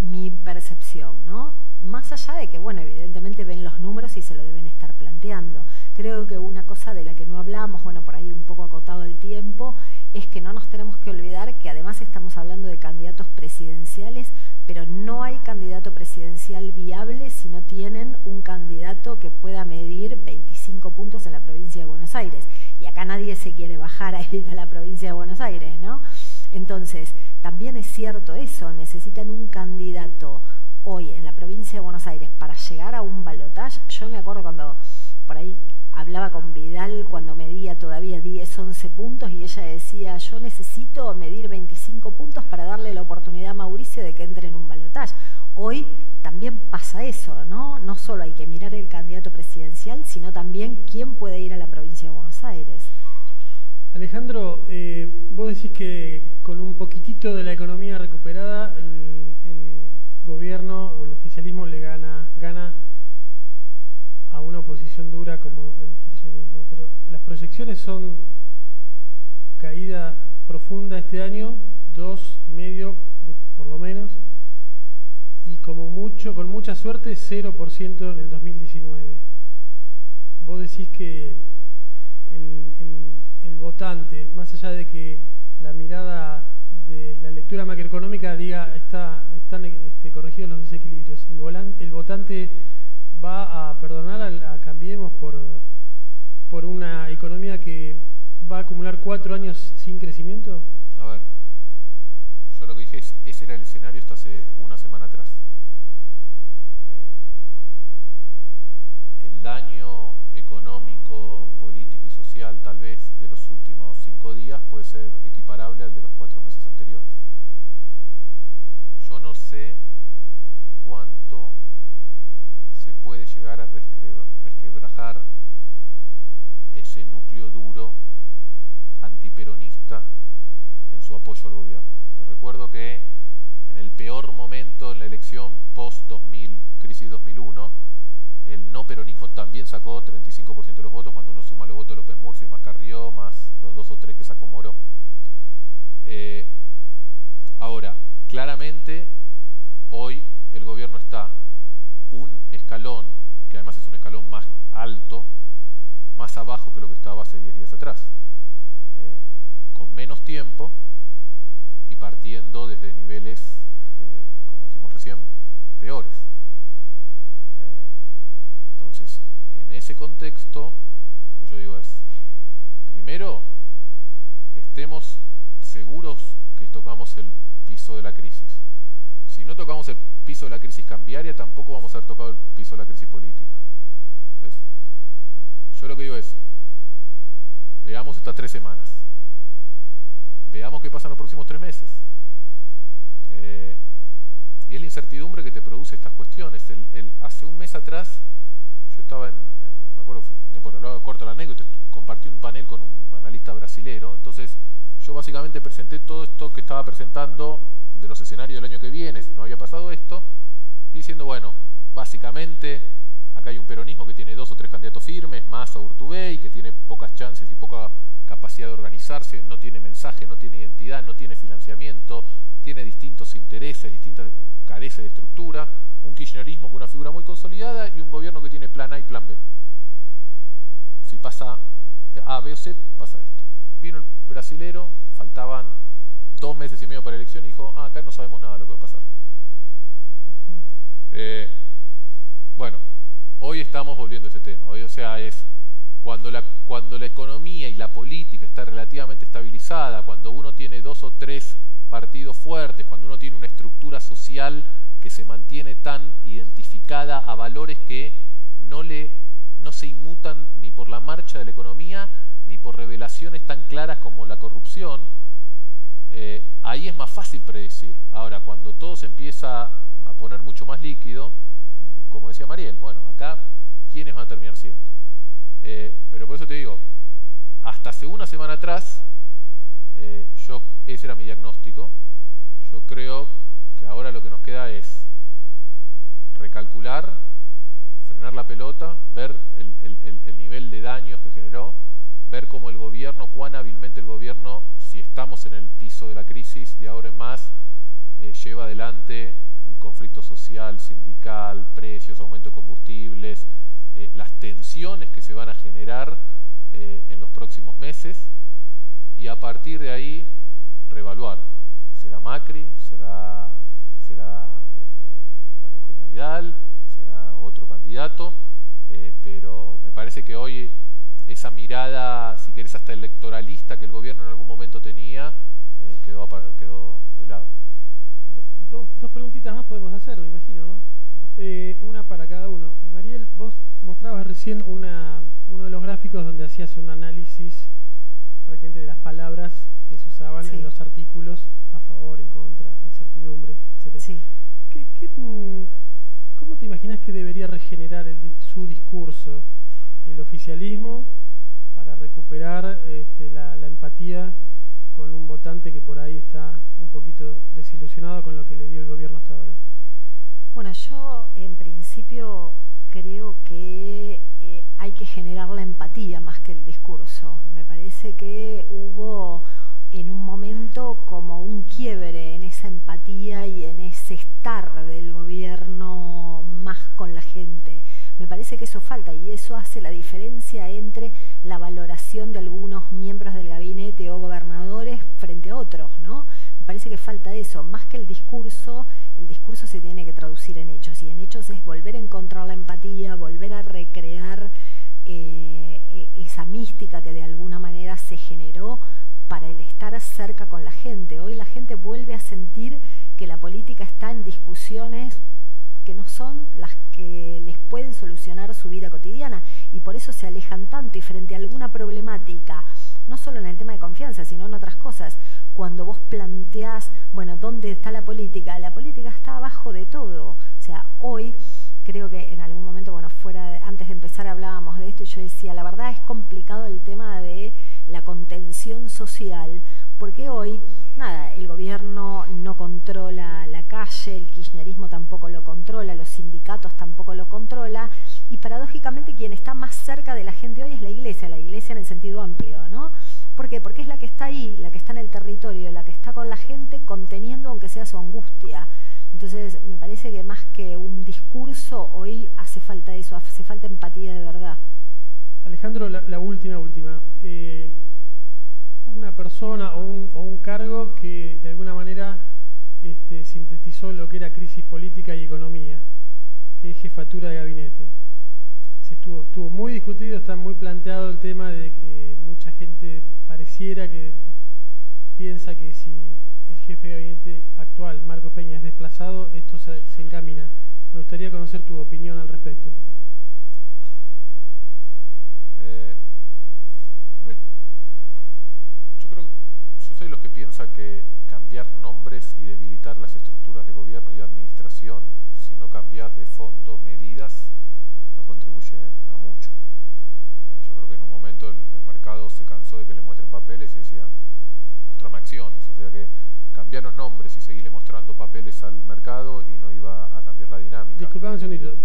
Mi percepción, ¿no? Más allá de que, bueno, evidentemente ven los números y se lo deben estar planteando. Creo que una cosa de la que no hablamos, bueno, por ahí un poco acotado el tiempo, es que no nos tenemos que olvidar que además estamos hablando de candidatos presidenciales, pero no hay candidato presidencial viable si no tienen un candidato que pueda medir 25 puntos en la provincia de Buenos Aires. Y acá nadie se quiere bajar a ir a la provincia de Buenos Aires, ¿no? Entonces, también es cierto eso, necesitan un candidato hoy en la provincia de Buenos Aires para llegar a un balotaje. Yo me acuerdo cuando por ahí hablaba con Vidal cuando medía todavía 10, 11 puntos y ella decía, yo necesito medir 25 puntos para darle la oportunidad a Mauricio de que entre en un balotaje. Hoy también pasa eso, ¿no? No solo hay que mirar el candidato presidencial, sino también quién puede ir a la provincia de Buenos Aires. Alejandro, vos decís que con un poquitito de la economía recuperada el gobierno o el oficialismo le gana a una oposición dura como el kirchnerismo, pero las proyecciones son caída profunda este año, 2,5% por lo menos, y como mucho, con mucha suerte 0% en el 2019. Vos decís que el votante, más allá de que la mirada de la lectura macroeconómica diga están corregidos los desequilibrios, el votante va a perdonar a Cambiemos por una economía que va a acumular 4 años sin crecimiento? A ver, yo lo que dije es, ese era el escenario hasta hace una semana atrás. El daño económico, político y social tal vez de los últimos 5 días puede ser equiparable al de los 4 meses anteriores. Yo no sé cuánto se puede llegar a resquebrajar ese núcleo duro antiperonista en su apoyo al gobierno. Te recuerdo que en el peor momento, en la elección post-2000, crisis 2001, el no peronismo también sacó 35% de los votos cuando uno suma los votos de López Murphy más Carrió, más los 2 o 3 que sacó Moró. Ahora, claramente, hoy el gobierno está un escalón, que además es un escalón más alto, más abajo que lo que estaba hace 10 días atrás, con menos tiempo y partiendo desde niveles, como dijimos recién, peores. Entonces, en ese contexto, lo que yo digo es, primero, estemos seguros que tocamos el piso de la crisis. Si no tocamos el piso de la crisis cambiaria, tampoco vamos a haber tocado el piso de la crisis política. Entonces, yo lo que digo es, veamos estas 3 semanas. Veamos qué pasa en los próximos 3 meses. Y es la incertidumbre que te produce estas cuestiones. Hace un mes atrás, yo estaba me acuerdo, no importa, lo hago corto la anécdota, compartí un panel con un analista brasilero. Entonces, yo básicamente presenté todo esto que estaba presentando de los escenarios del año que viene, si no había pasado esto, diciendo, bueno, básicamente acá hay un peronismo que tiene 2 o 3 candidatos firmes, Massa, Urtubey, que tiene poca pocas chances y poca capacidad de organizarse, no tiene mensaje, no tiene identidad, no tiene financiamiento, tiene distintos intereses, carece de estructura, un kirchnerismo con una figura muy consolidada y un gobierno que tiene plan A y plan B. Si pasa A, B o C, pasa esto. Vino el brasilero, faltaban 2 meses y medio para la elección y dijo, acá no sabemos nada de lo que va a pasar. Bueno, hoy estamos volviendo a ese tema. Hoy, o sea, es cuando la economía y la política está relativamente estabilizada, cuando uno tiene 2 o 3 partidos fuertes, cuando uno tiene una estructura social que se mantiene tan identificada a valores que no se inmutan ni por la marcha de la economía ni por revelaciones tan claras como la corrupción, ahí es más fácil predecir. Ahora, cuando todo se empieza a poner mucho más líquido, como decía Mariel, bueno, acá, ¿quiénes van a terminar siendo? Pero por eso te digo, hasta hace una semana atrás, ese era mi diagnóstico. Yo creo que ahora lo que nos queda es recalcular, frenar la pelota, ver el nivel de daños que generó, ver cómo el gobierno, cuán hábilmente el gobierno, si estamos en el piso de la crisis, de ahora en más, lleva adelante el conflicto social, sindical, precios, aumento de combustibles, las tensiones que se van a generar en los próximos meses, y a partir de ahí reevaluar. ¿Será Macri? ¿Será María Eugenia Vidal? ¿Será otro candidato? Pero me parece que hoy esa mirada, si querés, hasta electoralista que el gobierno en algún momento tenía, quedó de lado. Dos preguntitas más podemos hacer, me imagino, ¿no? Una para cada uno. Mariel, vos mostrabas recién uno de los gráficos donde hacías un análisis prácticamente de las palabras que se usaban en los artículos, a favor, en contra, incertidumbre, etc. Sí. ¿Cómo te imaginas que debería regenerar su discurso el oficialismo para recuperar la empatía con un votante que por ahí está un poquito desilusionado con lo que le dio el gobierno hasta ahora? Bueno, yo en principio creo que hay que generar la empatía más que el discurso. Me parece que hubo en un momento como un quiebre en esa empatía y en ese estar del gobierno más con la gente. Me parece que eso falta y eso hace la diferencia entre la valoración de algunos miembros del gabinete o gobernadores frente a otros, ¿no? Me parece que falta eso, más que el discurso se tiene que traducir en hechos, y en hechos es volver a encontrar la empatía, volver a recrear esa mística que de alguna manera se generó para el estar cerca con la gente. Hoy la gente vuelve a sentir que la política está en discusiones que no son las que les pueden solucionar su vida cotidiana, y por eso se alejan tanto, y frente a alguna problemática, no solo en el tema de confianza, sino en otras cosas, cuando vos planteás, bueno, ¿dónde está la política? La política está abajo de todo. O sea, hoy creo que en algún momento, bueno, antes de empezar hablábamos de esto y yo decía, la verdad es complicado el tema de la contención social, porque hoy, nada, el gobierno no controla la calle, el kirchnerismo tampoco lo controla, los sindicatos tampoco lo controla, y paradójicamente quien está más cerca de la gente hoy es la iglesia en el sentido amplio, ¿no? ¿Por qué? Porque es la que está ahí, la que está en el territorio, la que está con la gente conteniendo aunque sea su angustia. Entonces, me parece que más que un discurso, hoy hace falta eso, hace falta empatía de verdad. Alejandro, la última. Una persona o un cargo que de alguna manera sintetizó lo que era crisis política y economía, que es jefatura de gabinete. Estuvo muy discutido, está muy planteado el tema de que mucha gente pareciera que piensa que si el jefe de gabinete actual, Marcos Peña, es desplazado, esto se encamina. Me gustaría conocer tu opinión al respecto. Yo soy de los que piensa que cambiar nombres y debilitar las estructuras de gobierno y de administración, si no cambias de fondo medidas, no contribuyen a mucho. Yo creo que en un momento el mercado se cansó de que le muestren papeles y decían, mostrame acciones. O sea que cambiar los nombres y seguirle mostrando papeles al mercado y no iba a cambiar la dinámica. Disculpame un segundito.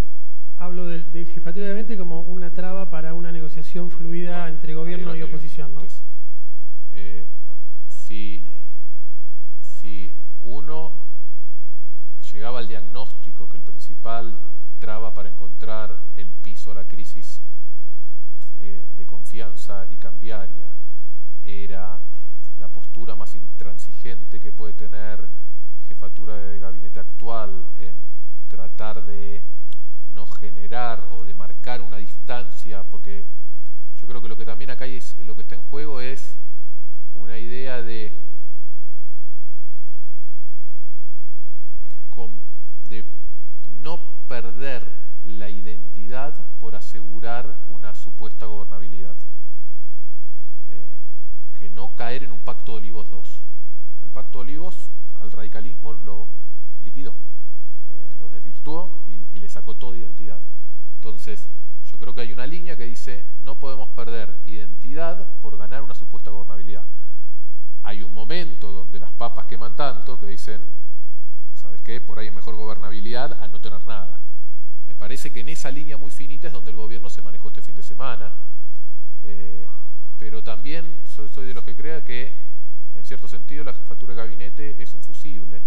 Hablo de jefatura de gabinete como una traba para una negociación fluida entre gobierno y oposición. económico, que el principal traba para encontrar el piso a la crisis de confianza y cambiaria era la postura más intransigente que puede tener jefatura de gabinete actual en tratar de no generar o de marcar una distancia, porque yo creo que lo que también acá lo que está en juego es una idea de no perder la identidad por asegurar una supuesta gobernabilidad, que no caer en un pacto de Olivos 2. El pacto de Olivos al radicalismo lo liquidó, lo desvirtuó y le sacó toda identidad. Entonces yo creo que hay una línea que dice no podemos perder identidad por ganar una supuesta gobernabilidad. Hay un momento donde las papas queman tanto que dicen, ¿sabes qué? Por ahí es mejor gobernabilidad a no tener nada. Me parece que en esa línea muy finita es donde el gobierno se manejó este fin de semana, pero también soy de los que crea que en cierto sentido la jefatura de gabinete es un fusible,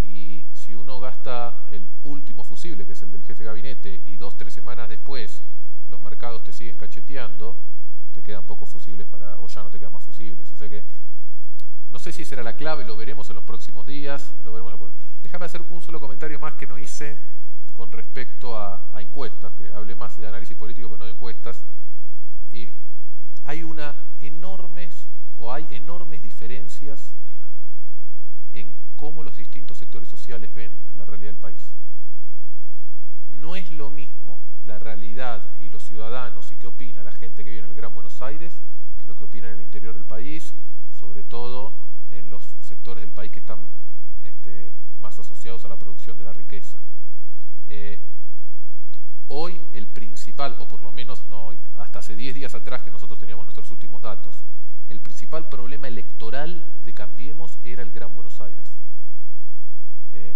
y si uno gasta el último fusible, que es el del jefe de gabinete, y 2 o 3 semanas después los mercados te siguen cacheteando, te quedan pocos fusibles o ya no te quedan más fusibles. O sea que no sé si será la clave, lo veremos en los próximos días. Déjame hacer un solo comentario más que no hice con respecto a encuestas, que hablé más de análisis político pero no de encuestas. Y hay enormes diferencias en cómo los distintos sectores sociales ven la realidad del país. No es lo mismo la realidad y los ciudadanos y qué opina la gente que vive en el Gran Buenos Aires que lo que opina en el interior del país, sobre todo en los sectores del país que están más asociados a la producción de la riqueza. Hoy el principal, o por lo menos no hoy, hasta hace 10 días atrás que nosotros teníamos nuestros últimos datos, el principal problema electoral de Cambiemos era el Gran Buenos Aires.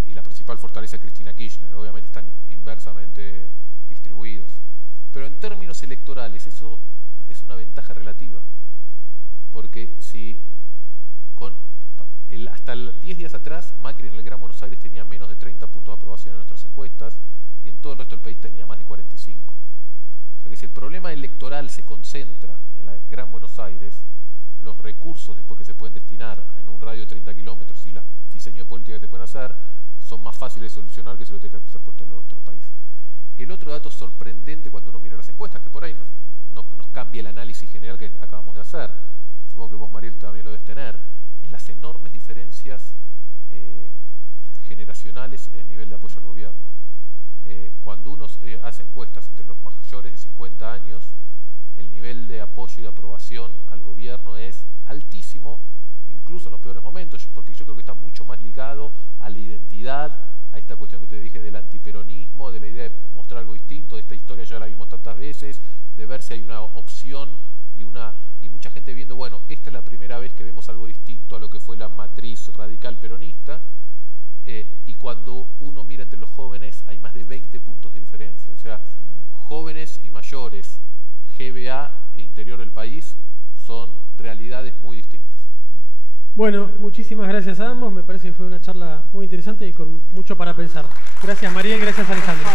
Y la principal fortaleza de Cristina Kirchner. Obviamente están inversamente distribuidos. Pero en términos electorales eso es una ventaja relativa. Porque si hasta 10 días atrás Macri en el Gran Buenos Aires tenía menos de 30 puntos de aprobación en nuestras encuestas y en todo el resto del país tenía más de 45. O sea que si el problema electoral se concentra en el Gran Buenos Aires, los recursos después que se pueden destinar en un radio de 30 kilómetros y los diseños de política que se pueden hacer son más fáciles de solucionar que si lo tienes que hacer por todo el otro país. El otro dato sorprendente cuando uno mira las encuestas, que por ahí no nos cambia el análisis general que acabamos de hacer, supongo que vos, Mariel, también lo debes tener, es las enormes diferencias generacionales en nivel de apoyo al gobierno. Cuando uno hace encuestas entre los mayores de 50 años, el nivel de apoyo y de aprobación al gobierno es altísimo, incluso en los peores momentos, porque yo creo que está mucho más ligado a la identidad, a esta cuestión que te dije del antiperonismo, de la idea de mostrar algo distinto, de esta historia ya la vimos tantas veces, de ver si hay una opción y mucha gente viendo, bueno, esta es la primera vez que vemos algo distinto a lo que fue la matriz radical peronista, y cuando uno mira entre los jóvenes hay más de 20 puntos de diferencia, o sea, jóvenes y mayores, GBA e interior del país son realidades muy distintas. Bueno, muchísimas gracias a ambos, me parece que fue una charla muy interesante y con mucho para pensar. Gracias María y gracias Alejandro.